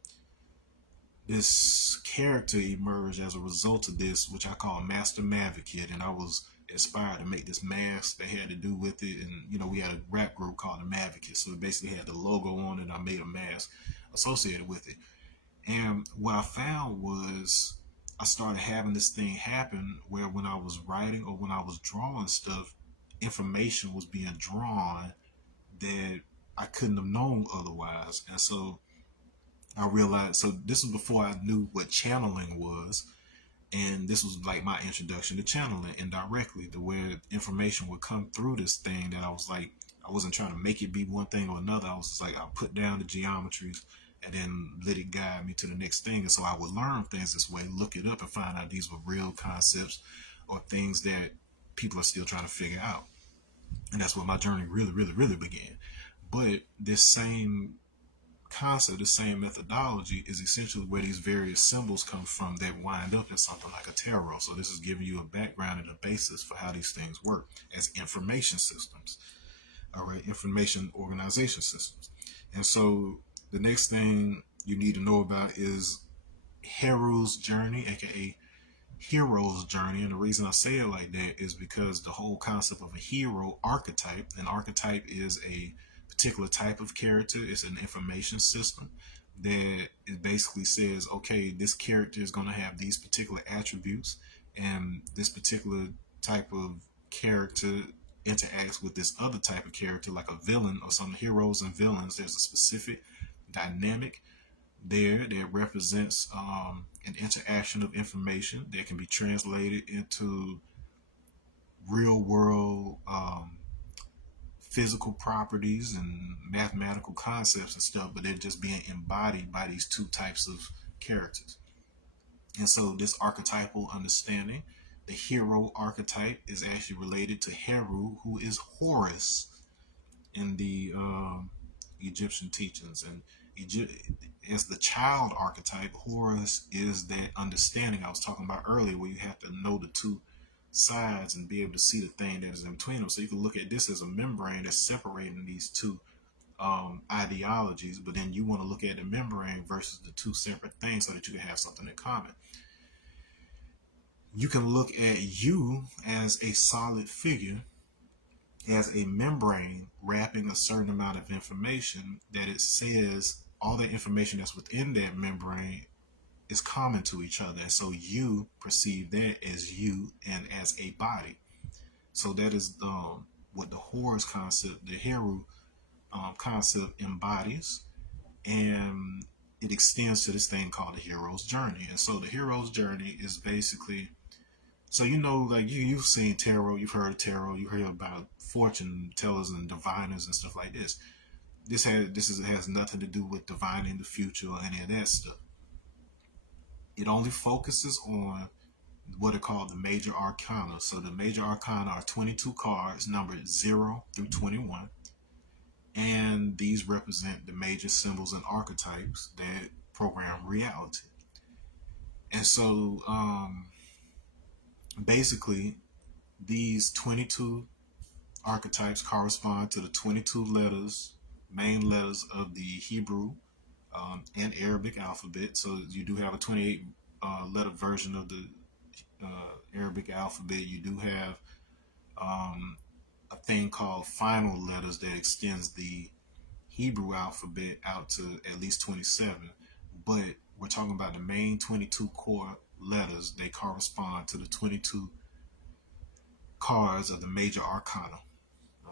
this character emerged as a result of this, which I call Master Maverick, and I was inspired to make this mask that had to do with it. And we had a rap group called the Maverick, so it basically had the logo on it, and I made a mask associated with it. And what I found was I started having this thing happen where when I was writing or when I was drawing stuff, information was being drawn that I couldn't have known otherwise. And so I realized, so this was before I knew what channeling was. And this was like my introduction to channeling indirectly, to where information would come through this thing that I was like, I wasn't trying to make it be one thing or another. I was just like, I put down the geometries and then let it guide me to the next thing. And so I would learn things this way, look it up and find out these were real concepts or things that people are still trying to figure out. And that's where my journey really, really, really began. But this same concept, the same methodology is essentially where these various symbols come from that wind up in something like a tarot. So this is giving you a background and a basis for how these things work as information systems. All right, information organization systems. And so the next thing you need to know about is Hero's journey, aka hero's journey. And the reason I say it like that is because the whole concept of a hero archetype, an archetype is a particular type of character. It's an information system that it basically says, okay, this character is going to have these particular attributes, and this particular type of character interacts with this other type of character, like a villain or some heroes and villains. There's a specific dynamic there that represents an interaction of information that can be translated into real world physical properties and mathematical concepts and stuff, but they're just being embodied by these two types of characters. And so this archetypal understanding, the hero archetype, is actually related to Heru, who is Horus in the Egyptian teachings. And as the child archetype, Horus is that understanding I was talking about earlier, where you have to know the two sides and be able to see the thing that is in between them. So you can look at this as a membrane that's separating these two ideologies, but then you want to look at the membrane versus the two separate things so that you can have something in common. You can look at you as a solid figure, as a membrane wrapping a certain amount of information that it says all the information that's within that membrane is common to each other. And so you perceive that as you and as a body. So that is what the Horus concept, the Heru concept embodies. And it extends to this thing called the hero's journey. And so the hero's journey is basically, so like you've seen tarot, you've heard of tarot, you heard about fortune tellers and diviners and stuff like this. This has nothing to do with divining the future or any of that stuff. It only focuses on what are called the major arcana. So the major arcana are 22 cards numbered 0 through 21. And these represent the major symbols and archetypes that program reality. And so basically these 22 archetypes correspond to the 22 main letters of the Hebrew and Arabic alphabet. So you do have a 28 letter version of the Arabic alphabet. You do have a thing called final letters that extends the Hebrew alphabet out to at least 27. But we're talking about the main 22 core letters. They correspond to the 22 cards of the major arcana.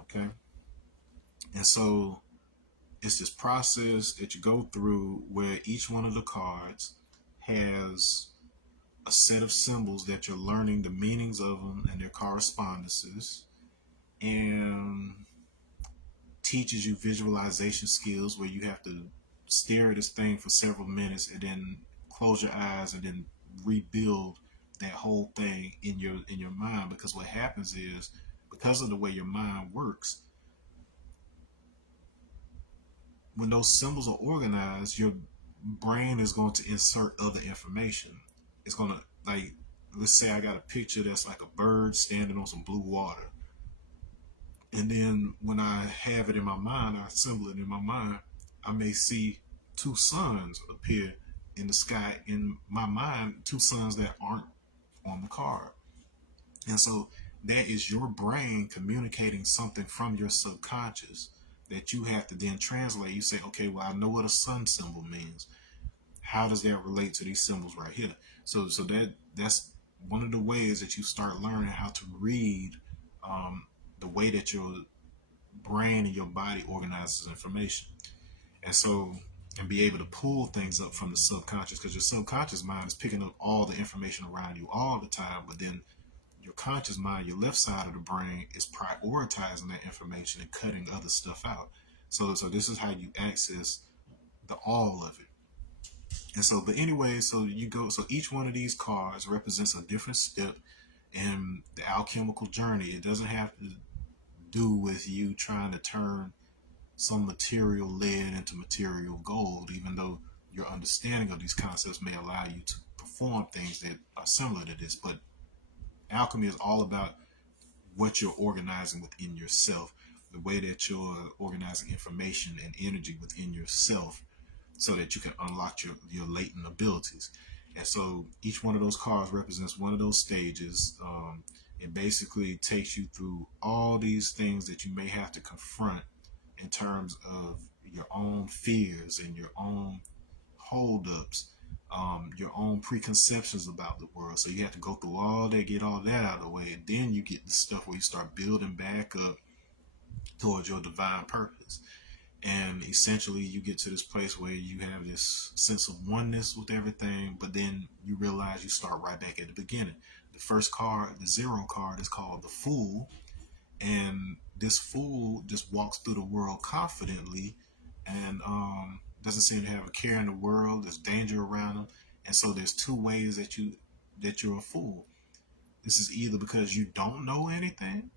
Okay? And so it's this process that you go through where each one of the cards has a set of symbols that you're learning the meanings of them and their correspondences, and teaches you visualization skills where you have to stare at this thing for several minutes and then close your eyes and then rebuild that whole thing in your mind. Because what happens is, because of the way your mind works, when those symbols are organized, your brain is going to insert other information. It's going to, like, let's say I got a picture that's like a bird standing on some blue water. And then when I have it in my mind, I assemble it in my mind, I may see two suns appear in the sky in my mind, two suns that aren't on the card. And so that is your brain communicating something from your subconscious that you have to then translate. You say, okay, well, I know what a sun symbol means. How does that relate to these symbols right here? So that's one of the ways that you start learning how to read the way that your brain and your body organizes information. And so, and be able to pull things up from the subconscious, because your subconscious mind is picking up all the information around you all the time, but then your conscious mind, your left side of the brain, is prioritizing that information and cutting other stuff out. So this is how you access the all of it. And so, but anyway, so you go, so each one of these cards represents a different step in the alchemical journey. It doesn't have to do with you trying to turn some material lead into material gold, even though your understanding of these concepts may allow you to perform things that are similar to this. But alchemy is all about what you're organizing within yourself, the way that you're organizing information and energy within yourself so that you can unlock your latent abilities. And so each one of those cards represents one of those stages. It basically takes you through all these things that you may have to confront in terms of your own fears and your own holdups, your own preconceptions about the world. So you have to go through all that, get all that out of the way, and then you get the stuff where you start building back up towards your divine purpose. And essentially you get to this place where you have this sense of oneness with everything, but then you realize you start right back at the beginning. The first card, the zero card, is called the Fool. And this fool just walks through the world confidently and doesn't seem to have a care in the world. There's danger around him. And so there's two ways that you're a fool. This is either because you don't know anything,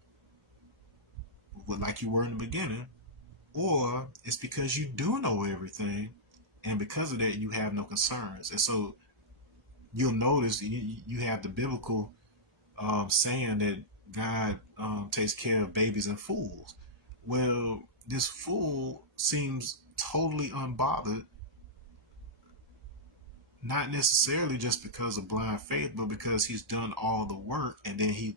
like you were in the beginning, or it's because you do know everything, and because of that you have no concerns. And so you'll notice you have the biblical saying that God takes care of babies and fools. Well, this fool seems totally unbothered, not necessarily just because of blind faith, but because he's done all the work and then he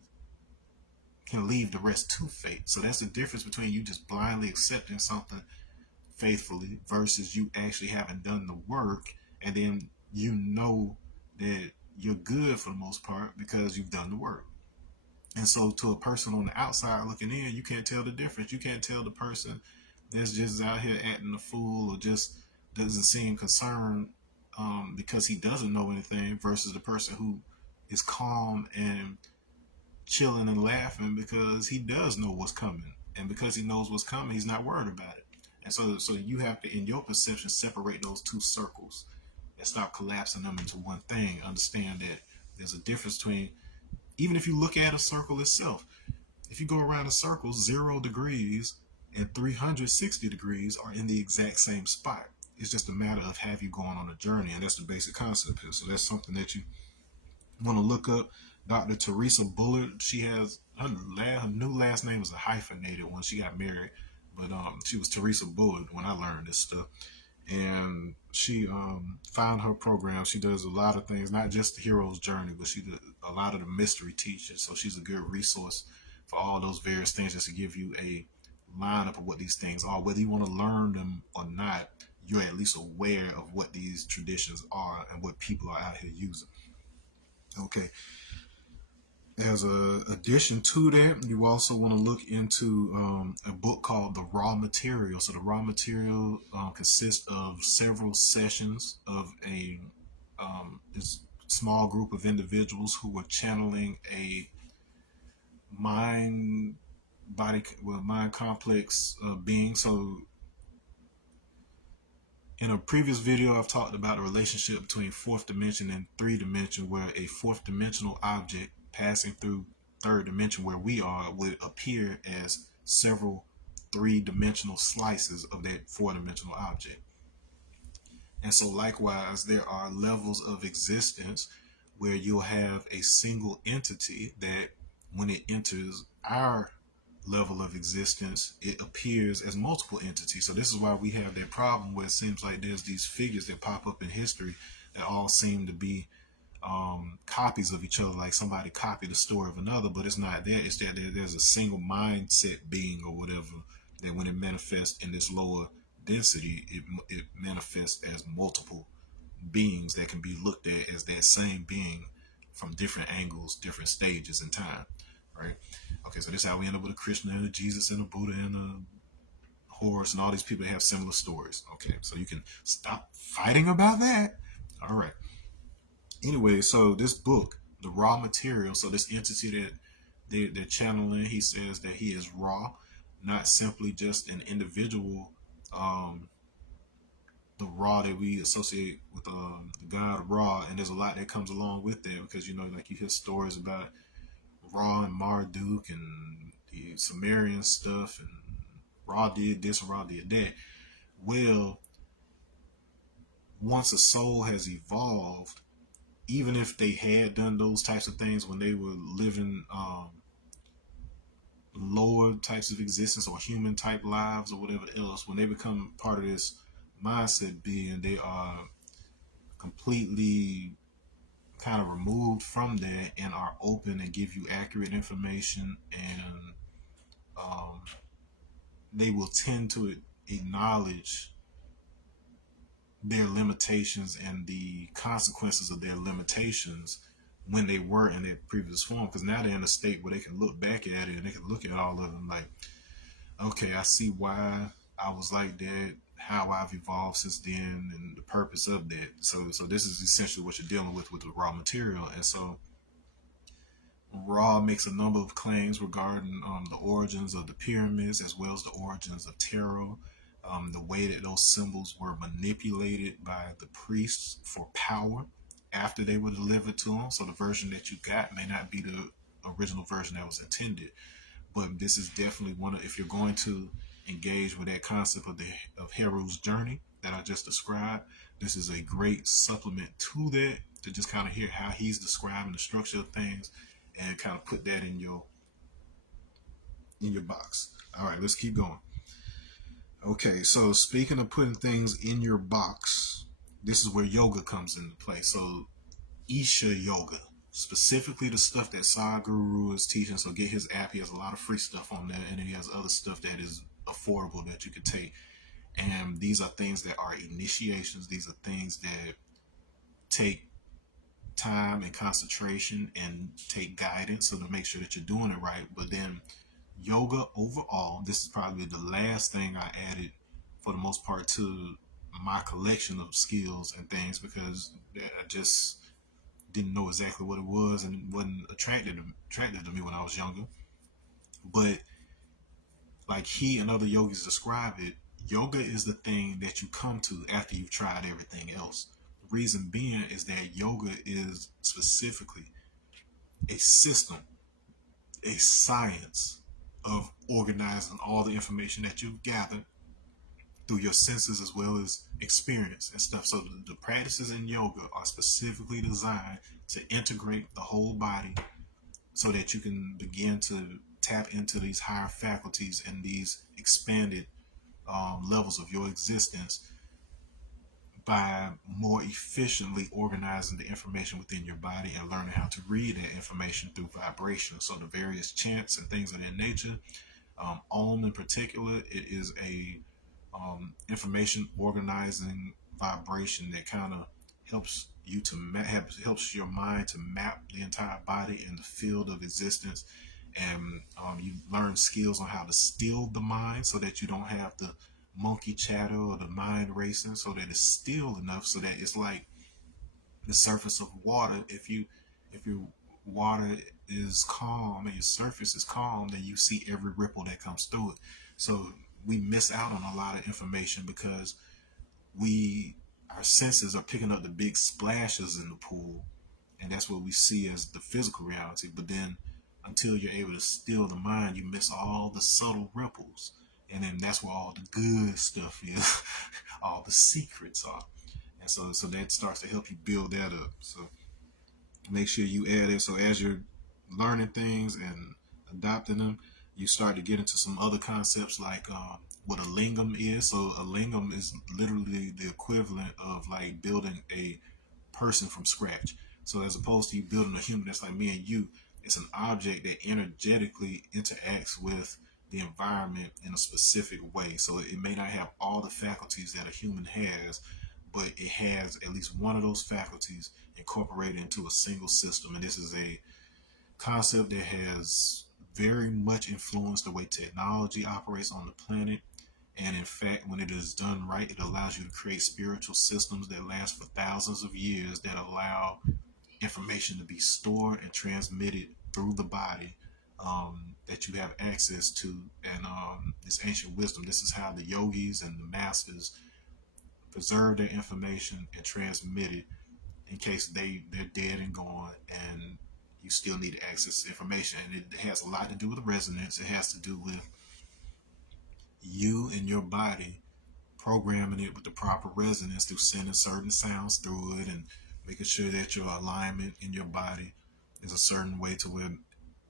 can leave the rest to fate. So that's the difference between you just blindly accepting something faithfully versus you actually having done the work, and then you know that you're good for the most part because you've done the work. And so to a person on the outside looking in, you can't tell the difference. You can't tell the person that's just out here acting a fool or just doesn't seem concerned because he doesn't know anything versus the person who is calm and chilling and laughing because he does know what's coming. And because he knows what's coming, he's not worried about it. And so you have to, in your perception, separate those two circles and stop collapsing them into one thing. Understand that there's a difference between, even if you look at a circle itself, if you go around a circle, 0 degrees and 360 degrees are in the exact same spot. It's just a matter of have you going on a journey, and that's the basic concept here. So that's something that you want to look up. Dr. Teresa Bullard, she has her new last name is a hyphenated one. She got married, but she was Teresa Bullard when I learned this stuff. And she found her program. She does a lot of things, not just the hero's journey, but she did a lot of the mystery teaching. So she's a good resource for all those various things, just to give you a lineup of what these things are. Whether you want to learn them or not, you're at least aware of what these traditions are and what people are out here using. Okay. As a addition to that, you also want to look into a book called The Raw Material. So the raw material consists of several sessions of this small group of individuals who were channeling a mind complex being. So in a previous video, I've talked about the relationship between fourth dimension and 3 dimension, where a fourth dimensional object passing through third dimension where we are would appear as several 3-dimensional slices of that 4-dimensional object. And so likewise, there are levels of existence where you'll have a single entity that when it enters our level of existence, it appears as multiple entities. So this is why we have that problem where it seems like there's these figures that pop up in history that all seem to be copies of each other, like somebody copied the story of another, but it's not that. It's that there's a single mindset being or whatever that when it manifests in this lower density, it manifests as multiple beings that can be looked at as that same being from different angles, different stages in time, right? Okay, so this is how we end up with a Krishna and a Jesus and a Buddha and a Horus and all these people that have similar stories. Okay, so you can stop fighting about that. All right. Anyway, so this book, the raw material, so this entity that they're channeling, he says that he is raw, not simply just an individual, um, the raw that we associate with the god Ra, and there's a lot that comes along with that because like you hear stories about Ra and Marduk and the Sumerian stuff, and Ra did this and Ra did that. Well, once a soul has evolved, even if they had done those types of things when they were living lower types of existence or human type lives or whatever else, when they become part of this mindset being, they are completely kind of removed from that and are open and give you accurate information, and um, they will tend to acknowledge their limitations and the consequences of their limitations when they were in their previous form, because now they're in a state where they can look back at it and they can look at all of them like, okay, I see why I was like that, how I've evolved since then, and the purpose of that. So this is essentially what you're dealing with the raw material. And so Ra makes a number of claims regarding the origins of the pyramids as well as the origins of tarot, the way that those symbols were manipulated by the priests for power after they were delivered to them. So the version that you got may not be the original version that was intended, but this is definitely one of, if you're going to engage with that concept of Heru's journey that I just described, this is a great supplement to that, to just kind of hear how he's describing the structure of things and kind of put that in your box. All right, let's keep going. Okay, so speaking of putting things in your box, this is where yoga comes into play. So Isha yoga, specifically the stuff that Sadhguru is teaching. So get his app. He has a lot of free stuff on there, and then he has other stuff that is affordable that you could take. And these are things that are initiations. These are things that take time and concentration and take guidance, so to make sure that you're doing it right. But then yoga overall, this is probably the last thing I added for the most part to my collection of skills and things, because I just didn't know exactly what it was and wasn't attracted to me when I was younger. But like he and other yogis describe it, yoga is the thing that you come to after you've tried everything else. The reason being is that yoga is specifically a system, a science of organizing all the information that you've gathered through your senses as well as experience and stuff. So the practices in yoga are specifically designed to integrate the whole body so that you can begin to tap into these higher faculties and these expanded levels of your existence by more efficiently organizing the information within your body and learning how to read that information through vibration. So the various chants and things of that nature, Om in particular, it is a information organizing vibration that kind of helps you to helps your mind to map the entire body and the field of existence, and you learn skills on how to still the mind so that you don't have the monkey chatter or the mind racing, so that it's still enough so that it's like the surface of water. If your water is calm and your surface is calm, then you see every ripple that comes through it. So we miss out on a lot of information because our senses are picking up the big splashes in the pool, and that's what we see as the physical reality. But then until you're able to still the mind, you miss all the subtle ripples, and then that's where all the good stuff is. All the secrets are. And so that starts to help you build that up. So make sure you add it. So as you're learning things and adopting them, you start to get into some other concepts like what a lingam is. So a lingam is literally the equivalent of like building a person from scratch. So as opposed to you building a human that's like me and you, it's an object that energetically interacts with the environment in a specific way. So it may not have all the faculties that a human has, but it has at least one of those faculties incorporated into a single system. And this is a concept that has very much influenced the way technology operates on the planet. And in fact, when it is done right, it allows you to create spiritual systems that last for thousands of years that allow information to be stored and transmitted through the body, that you have access to. And this ancient wisdom, this is how the yogis and the masters preserve their information and transmit it in case they're dead and gone, and you still need to access information. And it has a lot to do with resonance. It has to do with you and your body programming it with the proper resonance through sending certain sounds through it, and making sure that your alignment in your body is a certain way to where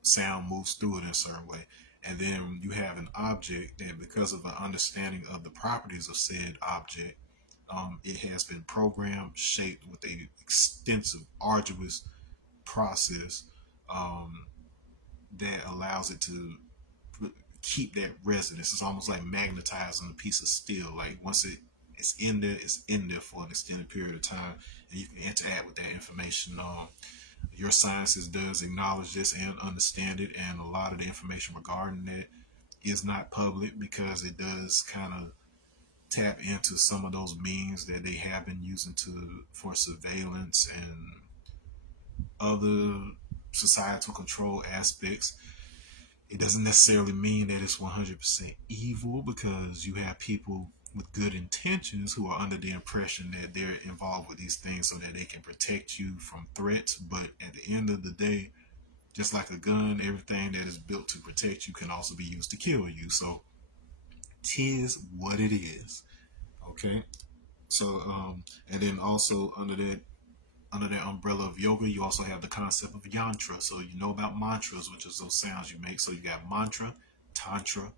sound moves through it in a certain way. And then you have an object that, because of an understanding of the properties of said object, it has been programmed, shaped with a extensive, arduous process, um, that allows it to keep that resonance. It's almost like magnetizing a piece of steel. Like once it's in there, it's in there for an extended period of time, and you can interact with that information. Your sciences does acknowledge this and understand it, and a lot of the information regarding that is not public because it does kind of tap into some of those means that they have been using to for surveillance and other societal control aspects. It doesn't necessarily mean that it's 100% evil, because you have people with good intentions who are under the impression that they're involved with these things so that they can protect you from threats. But at the end of the day, just like a gun, everything that is built to protect you can also be used to kill you. So tis what it is. Okay. So and then also under that umbrella of yoga, you also have the concept of yantra. So you know about mantras, which is those sounds you make. So you got tantra,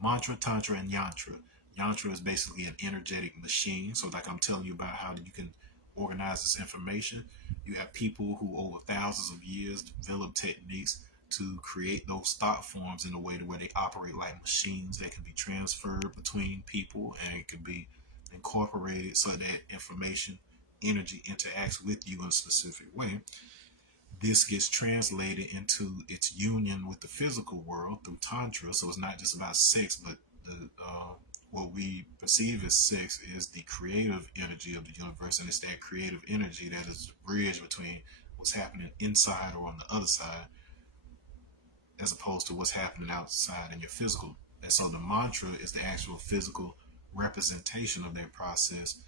mantra, tantra, and yantra. Yantra is basically an energetic machine. So like I'm telling you about how you can organize this information. You have people who over thousands of years develop techniques to create those thought forms in a way to where they operate like machines that can be transferred between people, and it can be incorporated so that information energy interacts with you in a specific way. This gets translated into its union with the physical world through tantra. So it's not just about sex, but the what we perceive as sex is the creative energy of the universe, and it's that creative energy that is the bridge between what's happening inside or on the other side, as opposed to what's happening outside in your physical. And so the mantra is the actual physical representation of that process,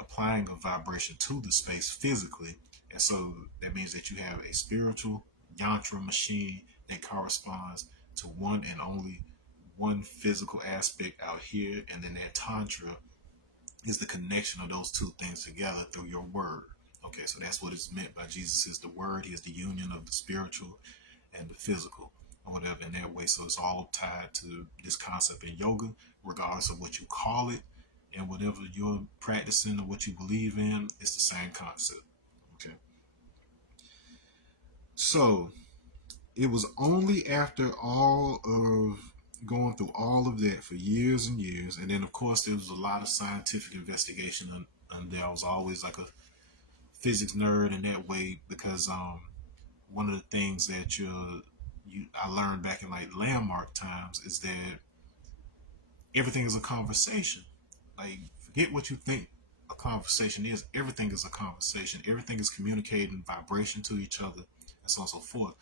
applying a vibration to the space physically. And so that means that you have a spiritual yantra machine that corresponds to one and only one physical aspect out here. And then that tantra is the connection of those two things together through your word. Okay, so that's what is meant by Jesus is the word. He is the union of the spiritual and the physical, or whatever, in that way. So it's all tied to this concept in yoga, regardless of what you call it, and whatever you're practicing or what you believe in, it's the same concept. Okay. So it was only after all of going through all of that for years and years, and then of course there was a lot of scientific investigation, and there was always like a physics nerd in that way, because one of the things that I learned back in like landmark times is that everything is a conversation. Like, forget what you think a conversation is. Everything is a conversation. Everything is communicating vibration to each other, and so on and so forth.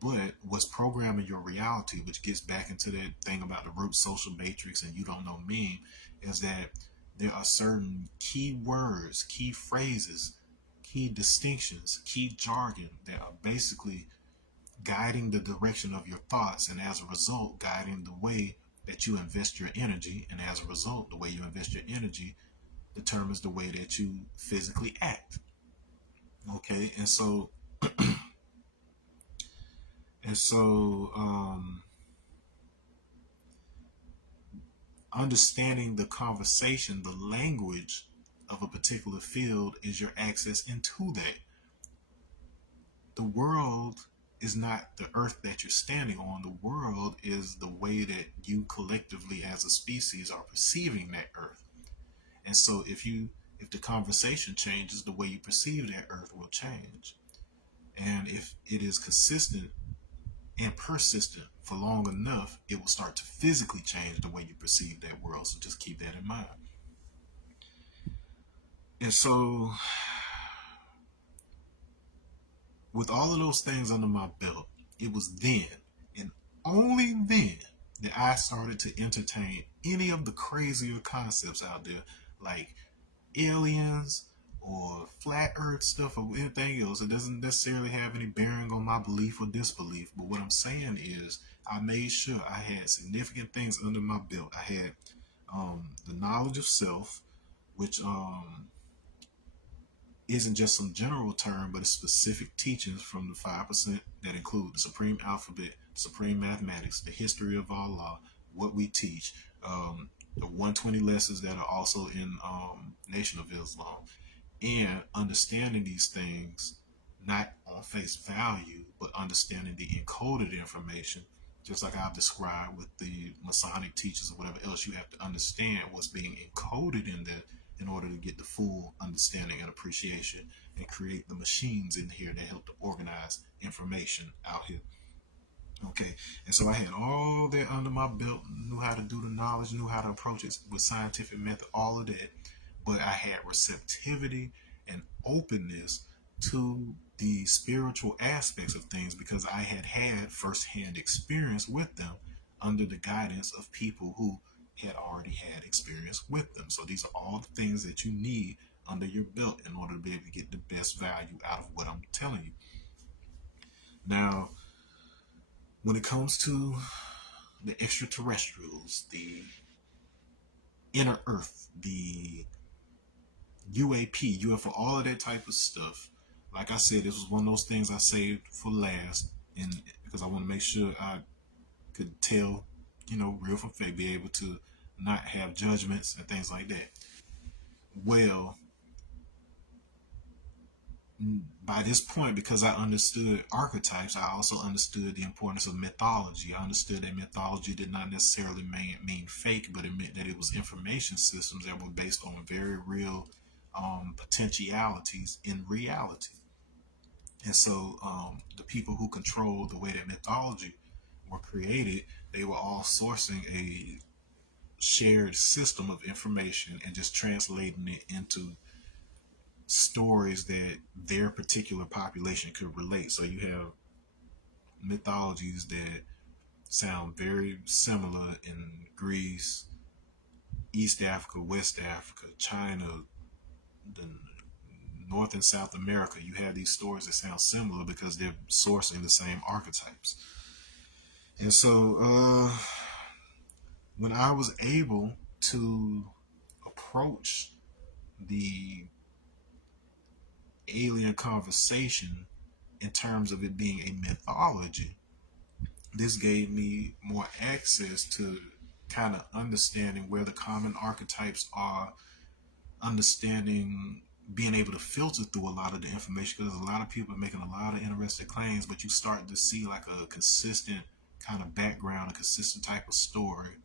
But what's programming your reality, which gets back into that thing about the root social matrix and you don't know meme, is that there are certain key words, key phrases, key distinctions, key jargon that are basically guiding the direction of your thoughts, and as a result guiding the way that you invest your energy, and as a result the way you invest your energy determines the way that you physically act. Okay, and so understanding the conversation, the language of a particular field is your access into that. The world is not the earth that you're standing on. The world is the way that you collectively as a species are perceiving that earth. And so if the conversation changes, the way you perceive that earth will change. And if it is consistent and persistent for long enough, it will start to physically change the way you perceive that world. So just keep that in mind. And so, with all of those things under my belt, it was then and only then that I started to entertain any of the crazier concepts out there, like aliens or flat earth stuff or anything else. It doesn't necessarily have any bearing on my belief or disbelief. But what I'm saying is, I made sure I had significant things under my belt. I had the knowledge of self, which isn't just some general term, but it's specific teachings from the 5% that include the supreme alphabet, supreme mathematics, the history of Allah, what we teach, the 120 lessons that are also in Nation of Islam, and understanding these things not on face value, but understanding the encoded information, just like I've described with the Masonic teachers or whatever else. You have to understand what's being encoded in that in order to get the full understanding and appreciation and create the machines in here that help to organize information out here. Okay, and so I had all that under my belt, knew how to do the knowledge, knew how to approach it with scientific method, all of that. But I had receptivity and openness to the spiritual aspects of things because I had had firsthand experience with them under the guidance of people who had already had experience with them. So these are all the things that you need under your belt in order to be able to get the best value out of what I'm telling you. Now, when it comes to the extraterrestrials, the inner earth, the UAP, UFO, all of that type of stuff, like I said, this was one of those things I saved for last, and because I want to make sure I could tell, real from fake, be able to not have judgments and things like that. Well, by this point, because I understood archetypes, I also understood the importance of mythology. I understood that mythology did not necessarily mean fake, but it meant that it was information systems that were based on very real potentialities in reality. And so the people who controlled the way that mythology were created, they were all sourcing a shared system of information and just translating it into stories that their particular population could relate. So you have mythologies that sound very similar in Greece, East Africa, West Africa, China, the North and South America. You have these stories that sound similar because they're sourcing the same archetypes. And so when I was able to approach the alien conversation in terms of it being a mythology, this gave me more access to kind of understanding where the common archetypes are, understanding, being able to filter through a lot of the information, because a lot of people are making a lot of interesting claims, but you start to see like a consistent kind of background, a consistent type of story,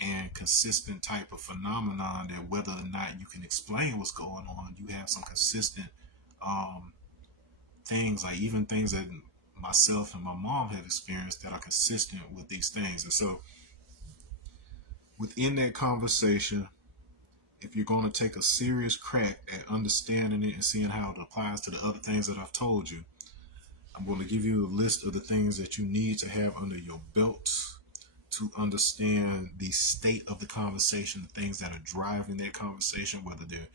and consistent type of phenomenon that whether or not you can explain what's going on, you have some consistent things, like even things that myself and my mom have experienced that are consistent with these things. And so within that conversation, if you're going to take a serious crack at understanding it and seeing how it applies to the other things that I've told you, I'm going to give you a list of the things that you need to have under your belt to understand the state of the conversation, the things that are driving that conversation, whether they're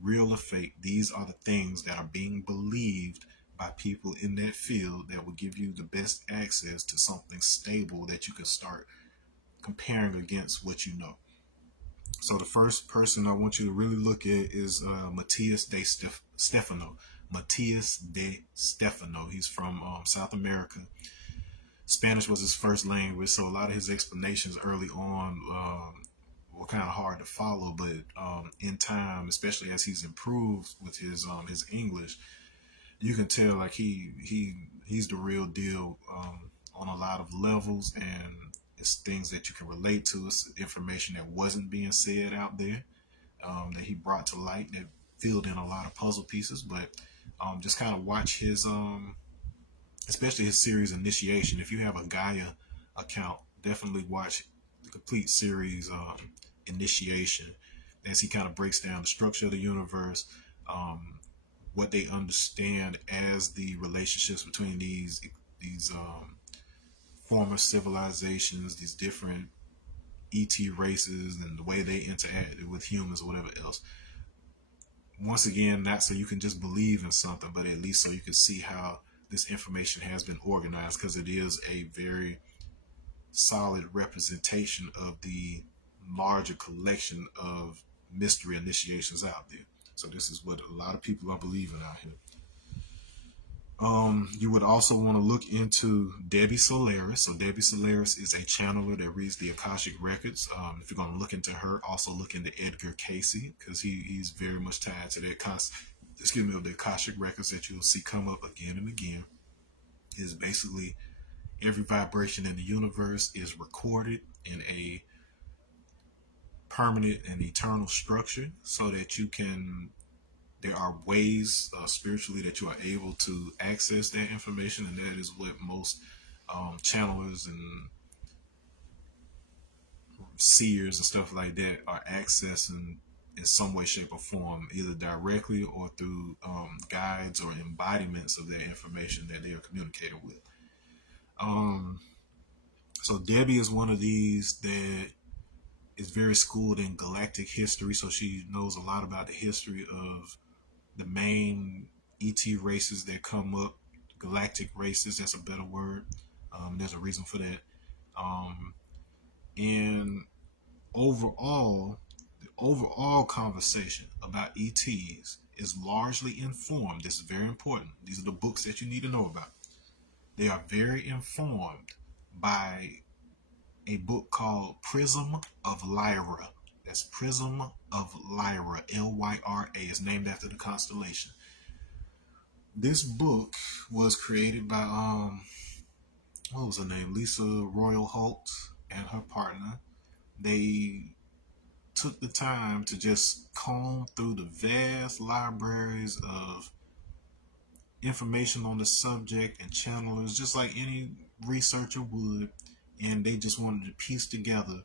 real or fake. These are the things that are being believed by people in that field that will give you the best access to something stable that you can start comparing against what you know. So the first person I want you to really look at is Matias de Stefano. Matias de Stefano. He's from South America. Spanish was his first language, so a lot of his explanations early on were kind of hard to follow, but in time, especially as he's improved with his English, you can tell like he's the real deal on a lot of levels, and it's things that you can relate to. It's information that wasn't being said out there that he brought to light that filled in a lot of puzzle pieces. But just kind of watch his especially his series Initiation. If you have a Gaia account, definitely watch the complete series Initiation, as he kind of breaks down the structure of the universe, what they understand as the relationships between these former civilizations, these different ET races, and the way they interacted with humans or whatever else. Once again, not so you can just believe in something, but at least so you can see how this information has been organized, because it is a very solid representation of the larger collection of mystery initiations out there. So this is what a lot of people are believing out here. You would also want to look into Debbie Solaris. So Debbie Solaris is a channeler that reads the Akashic records. If you're going to look into her, also look into Edgar Casey, because he's very much tied to that the Akashic records that you'll see come up again and again. Is basically every vibration in the universe is recorded in a permanent and eternal structure, so that there are ways spiritually that you are able to access that information, and that is what most channelers and seers and stuff like that are accessing in some way, shape, or form, either directly or through guides or embodiments of that information that they are communicating with. So Debbie is one of these that is very schooled in galactic history, so she knows a lot about the history of the main ET races that come up, galactic races, that's a better word. There's a reason for that. And overall, the overall conversation about ETs is largely informed. This is very important. These are the books that you need to know about. They are very informed by a book called Prism of Lyra. That's Prism of Lyra, Lyra. Is named after the constellation. This book was created by what was her name? Lisa Royal Holt and her partner. They took the time to just comb through the vast libraries of information on the subject and channelers, just like any researcher would, and they just wanted to piece together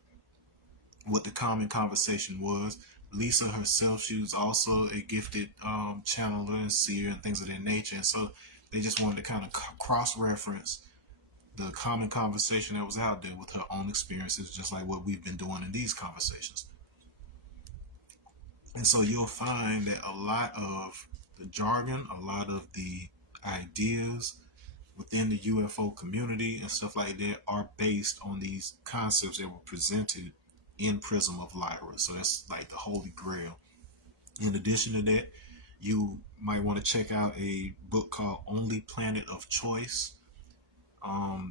what the common conversation was. Lisa herself, she was also a gifted channeler and seer and things of that nature, and so they just wanted to kind of cross-reference the common conversation that was out there with her own experiences, just like what we've been doing in these conversations. And so you'll find that a lot of the jargon, a lot of the ideas within the UFO community and stuff like that are based on these concepts that were presented in Prism of Lyra. So that's like the holy grail. In addition to that, you might want to check out a book called Only Planet of Choice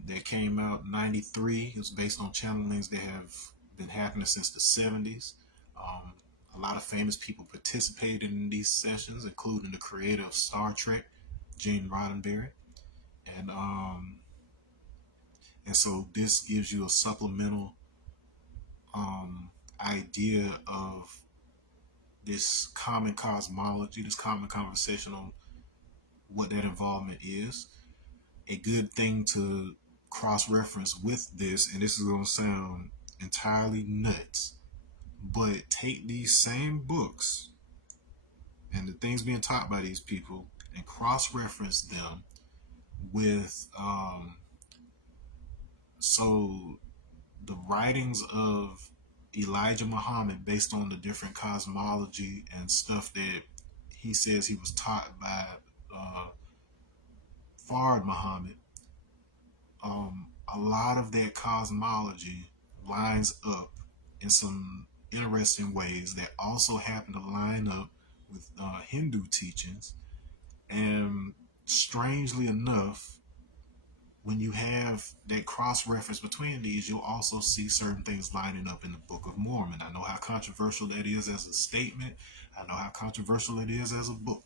that came out in '93. It was based on channelings that have been happening since the '70s. A lot of famous people participated in these sessions, including the creator of Star Trek, Gene Roddenberry. And so this gives you a supplemental idea of this common cosmology, this common conversation on what that involvement is. A good thing to cross-reference with this, and this is going to sound entirely nuts, but take these same books and the things being taught by these people and cross-reference them with so the writings of Elijah Muhammad, based on the different cosmology and stuff that he says he was taught by Fard Muhammad. A lot of that cosmology lines up in some interesting ways that also happen to line up with Hindu teachings. And strangely enough, when you have that cross-reference between these, you'll also see certain things lining up in the Book of Mormon. I know how controversial that is as a statement. I know how controversial it is as a book.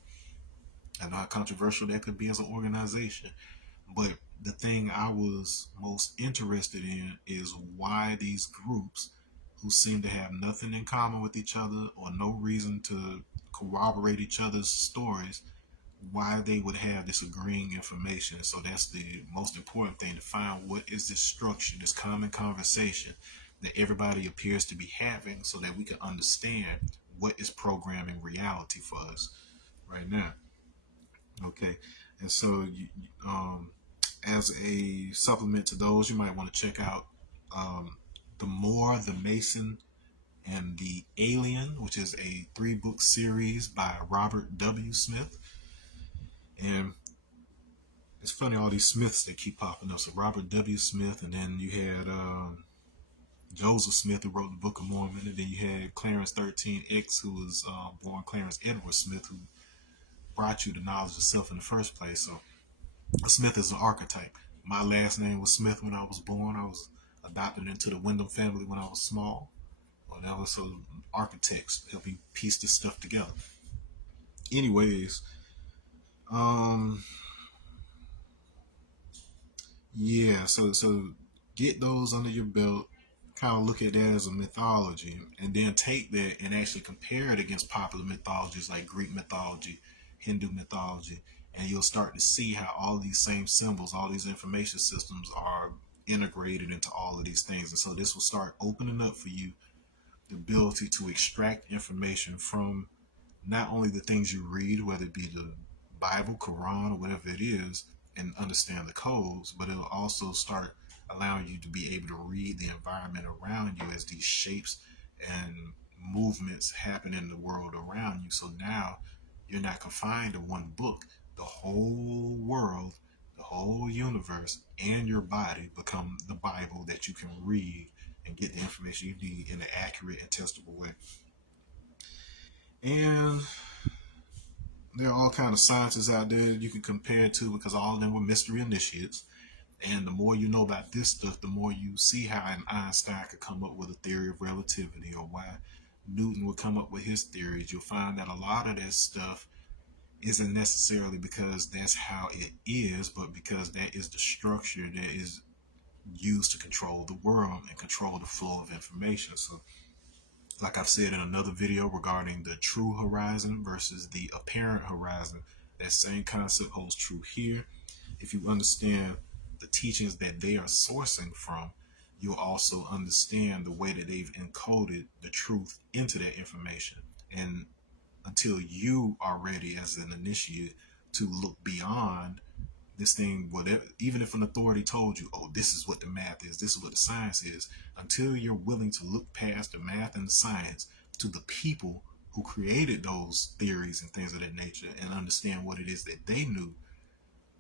I know how controversial that could be as an organization. But the thing I was most interested in is why these groups who seem to have nothing in common with each other or no reason to corroborate each other's stories, why they would have this agreeing information. So that's the most important thing, to find what is this structure, this common conversation that everybody appears to be having, so that we can understand what is programming reality for us right now. Okay, and so as a supplement to those, you might want to check out The More, The Mason, and The Alien, which is a 3-book series by Robert W. Smith. And it's funny, all these Smiths that keep popping up. So Robert W. Smith, and then you had Joseph Smith, who wrote the Book of Mormon, and then you had Clarence 13X, who was born Clarence Edward Smith, who brought you the knowledge of self in the first place. So Smith is an archetype. My last name was Smith when I was born. I was adopted into the Wyndham family when I was small. Whatever. So architects help you piece this stuff together. Anyways, yeah. So get those under your belt. Kind of look at that as a mythology, and then take that and actually compare it against popular mythologies like Greek mythology, Hindu mythology, and you'll start to see how all these same symbols, all these information systems are integrated into all of these things. And so this will start opening up for you the ability to extract information from not only the things you read, whether it be the Bible, Quran, or whatever it is, and understand the codes, but it'll also start allowing you to be able to read the environment around you as these shapes and movements happen in the world around you. So now you're not confined to one book. The whole world, the whole universe, and your body become the Bible that you can read and get the information you need in an accurate and testable way. And there are all kinds of sciences out there that you can compare it to, because all of them were mystery initiates. And the more you know about this stuff, the more you see how an Einstein could come up with a theory of relativity, or why Newton would come up with his theories. You'll find that a lot of that stuff isn't necessarily because that's how it is, but because that is the structure that is used to control the world and control the flow of information. So like I've said in another video regarding the true horizon versus the apparent horizon, that same concept holds true here. If you understand the teachings that they are sourcing from, you'll also understand the way that they've encoded the truth into that information. And until you are ready as an initiate to look beyond this thing, whatever, even if an authority told you, oh, this is what the math is, this is what the science is, until you're willing to look past the math and the science to the people who created those theories and things of that nature and understand what it is that they knew,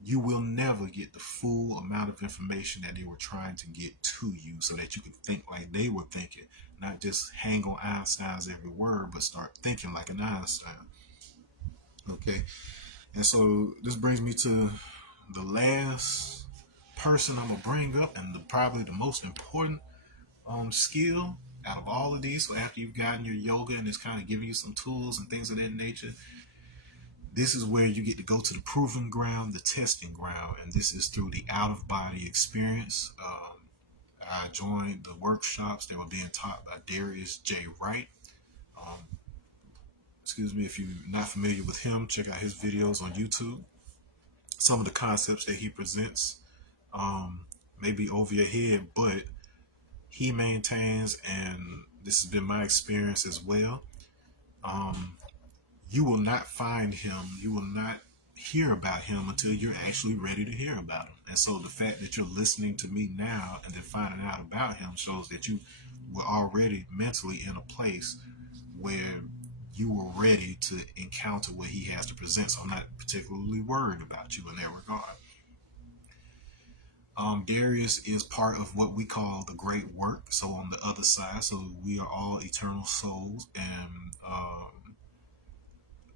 you will never get the full amount of information that they were trying to get to you, so that you can think like they were thinking, not just hang on Einstein's every word, but start thinking like an Einstein. Okay, and so this brings me to the last person I'm gonna bring up, and probably the most important skill out of all of these. So after you've gotten your yoga and it's kind of giving you some tools and things of that nature, this is where you get to go to the proving ground, the testing ground, and this is through the out-of-body experience. I joined the workshops that were being taught by Darius J. Wright. Excuse me, if you're not familiar with him, check out his videos on YouTube. Some of the concepts that he presents may be over your head, but he maintains, and this has been my experience as well, you will not find him, you will not hear about him until you're actually ready to hear about him. And so the fact that you're listening to me now and then finding out about him shows that you were already mentally in a place where you were ready to encounter what he has to present. So I'm not particularly worried about you in that regard. Darius is part of what we call the great work. So on the other side, so we are all eternal souls, and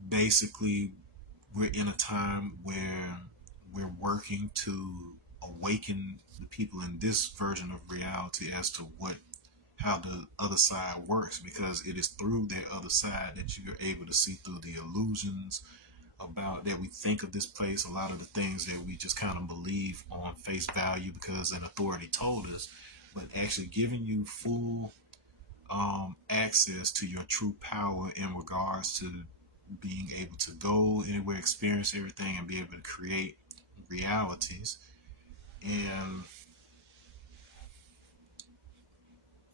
basically we're in a time where we're working to awaken the people in this version of reality as to what how the other side works, because it is through that other side that you're able to see through the illusions about that we think of this place, a lot of the things that we just kind of believe on face value because an authority told us, but actually giving you full access to your true power in regards to being able to go anywhere, experience everything, and be able to create realities and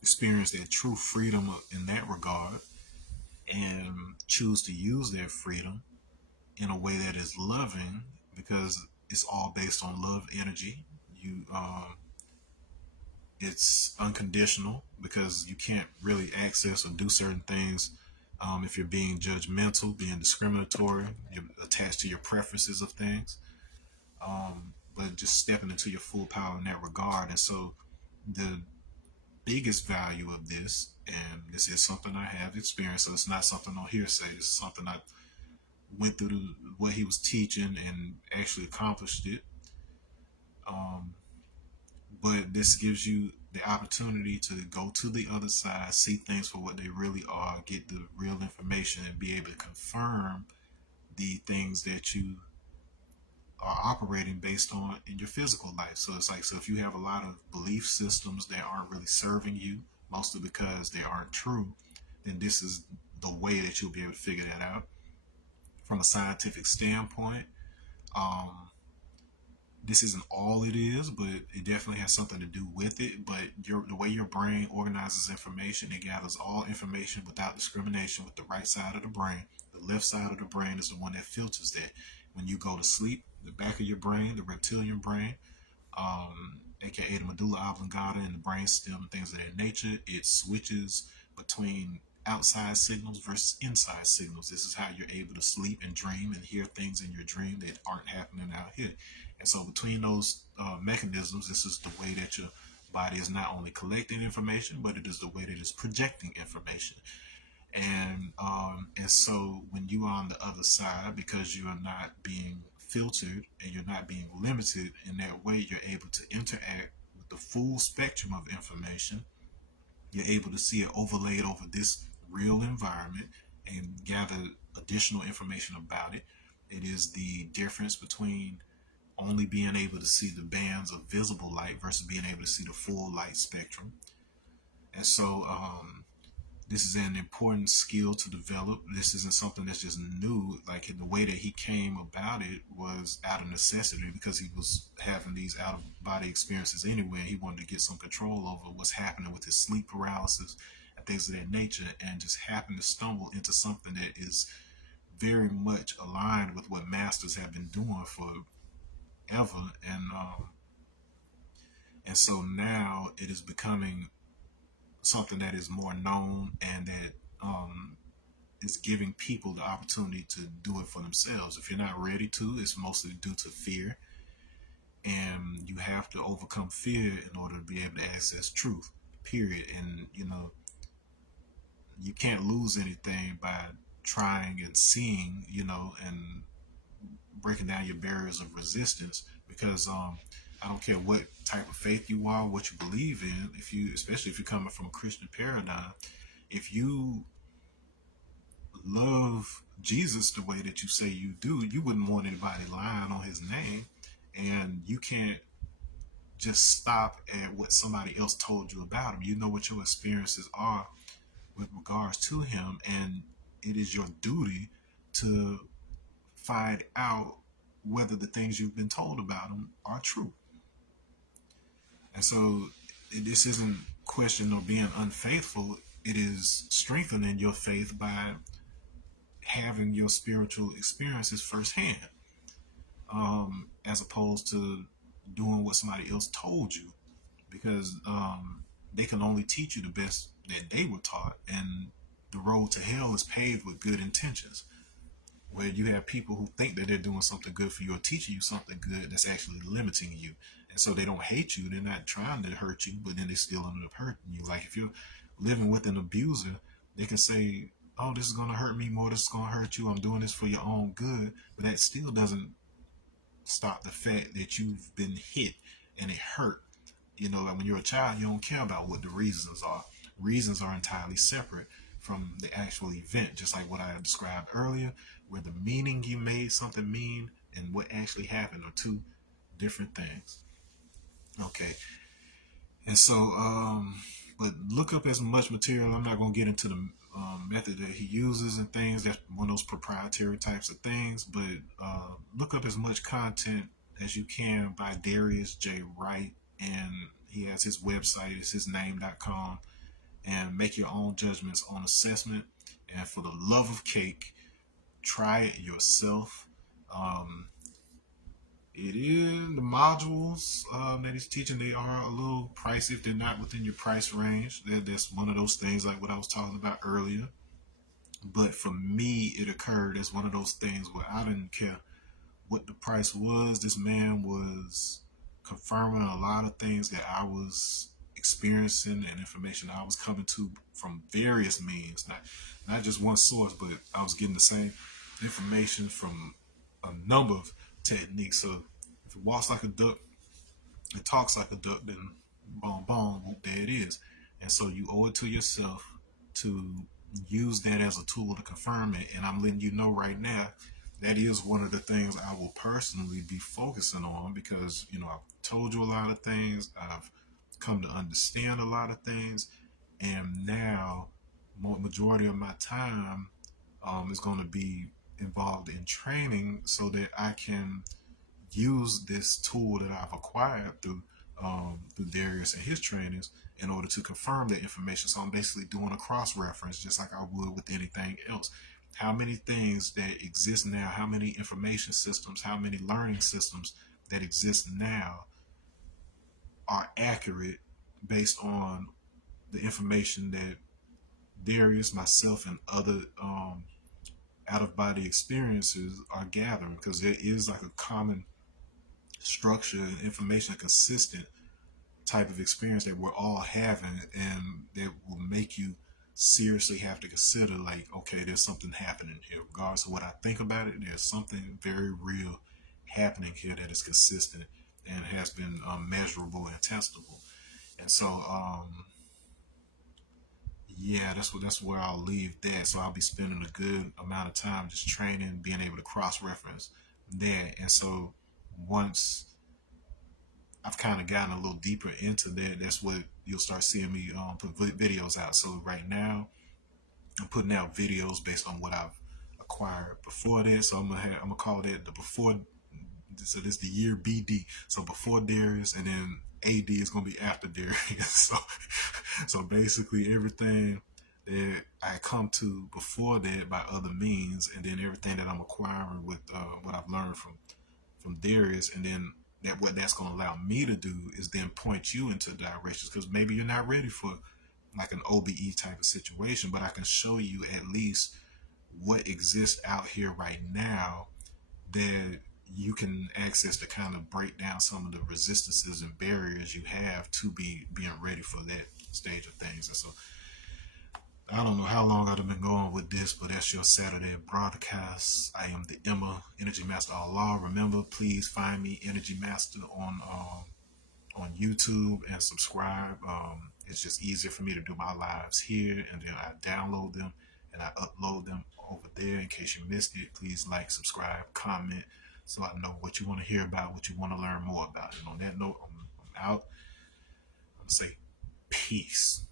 experience that true freedom in that regard, and choose to use that freedom in a way that is loving, because it's all based on love energy. You It's unconditional because you can't really access or do certain things if you're being judgmental, being discriminatory, you're attached to your preferences of things, but just stepping into your full power in that regard. And so the biggest value of this, and this is something I have experienced, so it's not something on hearsay, this is something I went through what he was teaching and actually accomplished it. Um, but this gives you the opportunity to go to the other side, see things for what they really are, get the real information, and be able to confirm the things that you are operating based on in your physical life. So it's like, so if you have a lot of belief systems that aren't really serving you, mostly because they aren't true, then this is the way that you'll be able to figure that out from a scientific standpoint. Um, this isn't all it is, but it definitely has something to do with it. But the way your brain organizes information, it gathers all information without discrimination with the right side of the brain. The left side of the brain is the one that filters that. When you go to sleep, the back of your brain, the reptilian brain, aka the medulla oblongata and the brain stem and things of that nature, it switches between outside signals versus inside signals. This is how you're able to sleep and dream and hear things in your dream that aren't happening out here. And so between those mechanisms, this is the way that your body is not only collecting information, but it is the way that it's projecting information. And so when you are on the other side, because you are not being filtered and you're not being limited in that way, you're able to interact with the full spectrum of information. You're able to see it overlaid over this real environment and gather additional information about it. It is the difference between only being able to see the bands of visible light versus being able to see the full light spectrum. And so this is an important skill to develop. This isn't something that's just new. Like, in the way that he came about it was out of necessity, because he was having these out of body experiences anyway. He wanted to get some control over what's happening with his sleep paralysis and things of that nature, and just happened to stumble into something that is very much aligned with what masters have been doing forever. And so now it is becoming something that is more known, and that is giving people the opportunity to do it for themselves. If you're not ready to, it's mostly due to fear, and you have to overcome fear in order to be able to access truth, period. And you can't lose anything by trying and seeing, and breaking down your barriers of resistance, because I don't care what type of faith you are, what you believe in. Especially if you're coming from a Christian paradigm, if you love Jesus the way that you say you do, you wouldn't want anybody lying on his name. And you can't just stop at what somebody else told you about him. You know what your experiences are with regards to him, and it is your duty to find out whether the things you've been told about him are true. And so this isn't question or being unfaithful. It is strengthening your faith by having your spiritual experiences firsthand, as opposed to doing what somebody else told you, because they can only teach you the best that they were taught, and the road to hell is paved with good intentions, where you have people who think that they're doing something good for you or teaching you something good that's actually limiting you. And so they don't hate you, they're not trying to hurt you, but then they still end up hurting you. Like, if you're living with an abuser, they can say, oh, this is going to hurt me more, this is going to hurt you, I'm doing this for your own good. But that still doesn't stop the fact that you've been hit and it hurt. Like when you're a child, you don't care about what the reasons are. reasons are entirely separate from the actual event, just like what I described earlier, where the meaning you made something mean and what actually happened are two different things. Okay. And so, but look up as much material. I'm not going to get into the method that he uses and things. That's one of those proprietary types of things. But look up as much content as you can by Darius J. Wright. And he has his website, it's hisname.com. And make your own judgments on assessment. And for the love of cake, try it yourself. It is the modules that he's teaching. They are a little pricey if they're not within your price range. That's one of those things like what I was talking about earlier. But for me, it occurred as one of those things where I didn't care what the price was. This man was confirming a lot of things that I was experiencing and information I was coming to from various means, not just one source, but I was getting the same information from a number of techniques. So if it walks like a duck, it talks like a duck, then boom, boom, whoop, there it is. And so you owe it to yourself to use that as a tool to confirm it. And I'm letting you know right now, that is one of the things I will personally be focusing on because, I've told you a lot of things. I've come to understand a lot of things. And now, majority of my time is going to be involved in training so that I can use this tool that I've acquired through Darius and his trainings in order to confirm the information. So I'm basically doing a cross reference just like I would with anything else. How many things that exist now, how many information systems, how many learning systems that exist now are accurate based on the information that Darius, myself, and other out of body experiences are gathering, because there is like a common structure and information, a consistent type of experience that we're all having, and that will make you seriously have to consider, like, okay, there's something happening here. Regardless of what I think about it, there's something very real happening here that is consistent and has been measurable and testable. And so, yeah, that's where I'll leave that. So I'll be spending a good amount of time just training, being able to cross reference that. And so once I've kind of gotten a little deeper into that, that's what you'll start seeing me put videos out. So right now, I'm putting out videos based on what I've acquired before that. So I'm gonna call that the before. So this is the year BD. So before Darius, and then AD is gonna be after Darius. So basically everything that I come to before that by other means, and then everything that I'm acquiring with what I've learned from Darius, and then that what that's going to allow me to do is then point you into directions, because maybe you're not ready for like an OBE type of situation, but I can show you at least what exists out here right now that you can access to kind of break down some of the resistances and barriers you have to being ready for that stage of things. And so I don't know how long I've been going with this, but that's your Saturday broadcast. I am the Emma Energy Master Allah. Remember, please find me Energy Master on YouTube and subscribe. It's just easier for me to do my lives here, and then I download them and I upload them over there. In case you missed it, please like, subscribe, comment, so I know what you want to hear about, what you want to learn more about. And on that note, I'm out. I'm gonna say peace.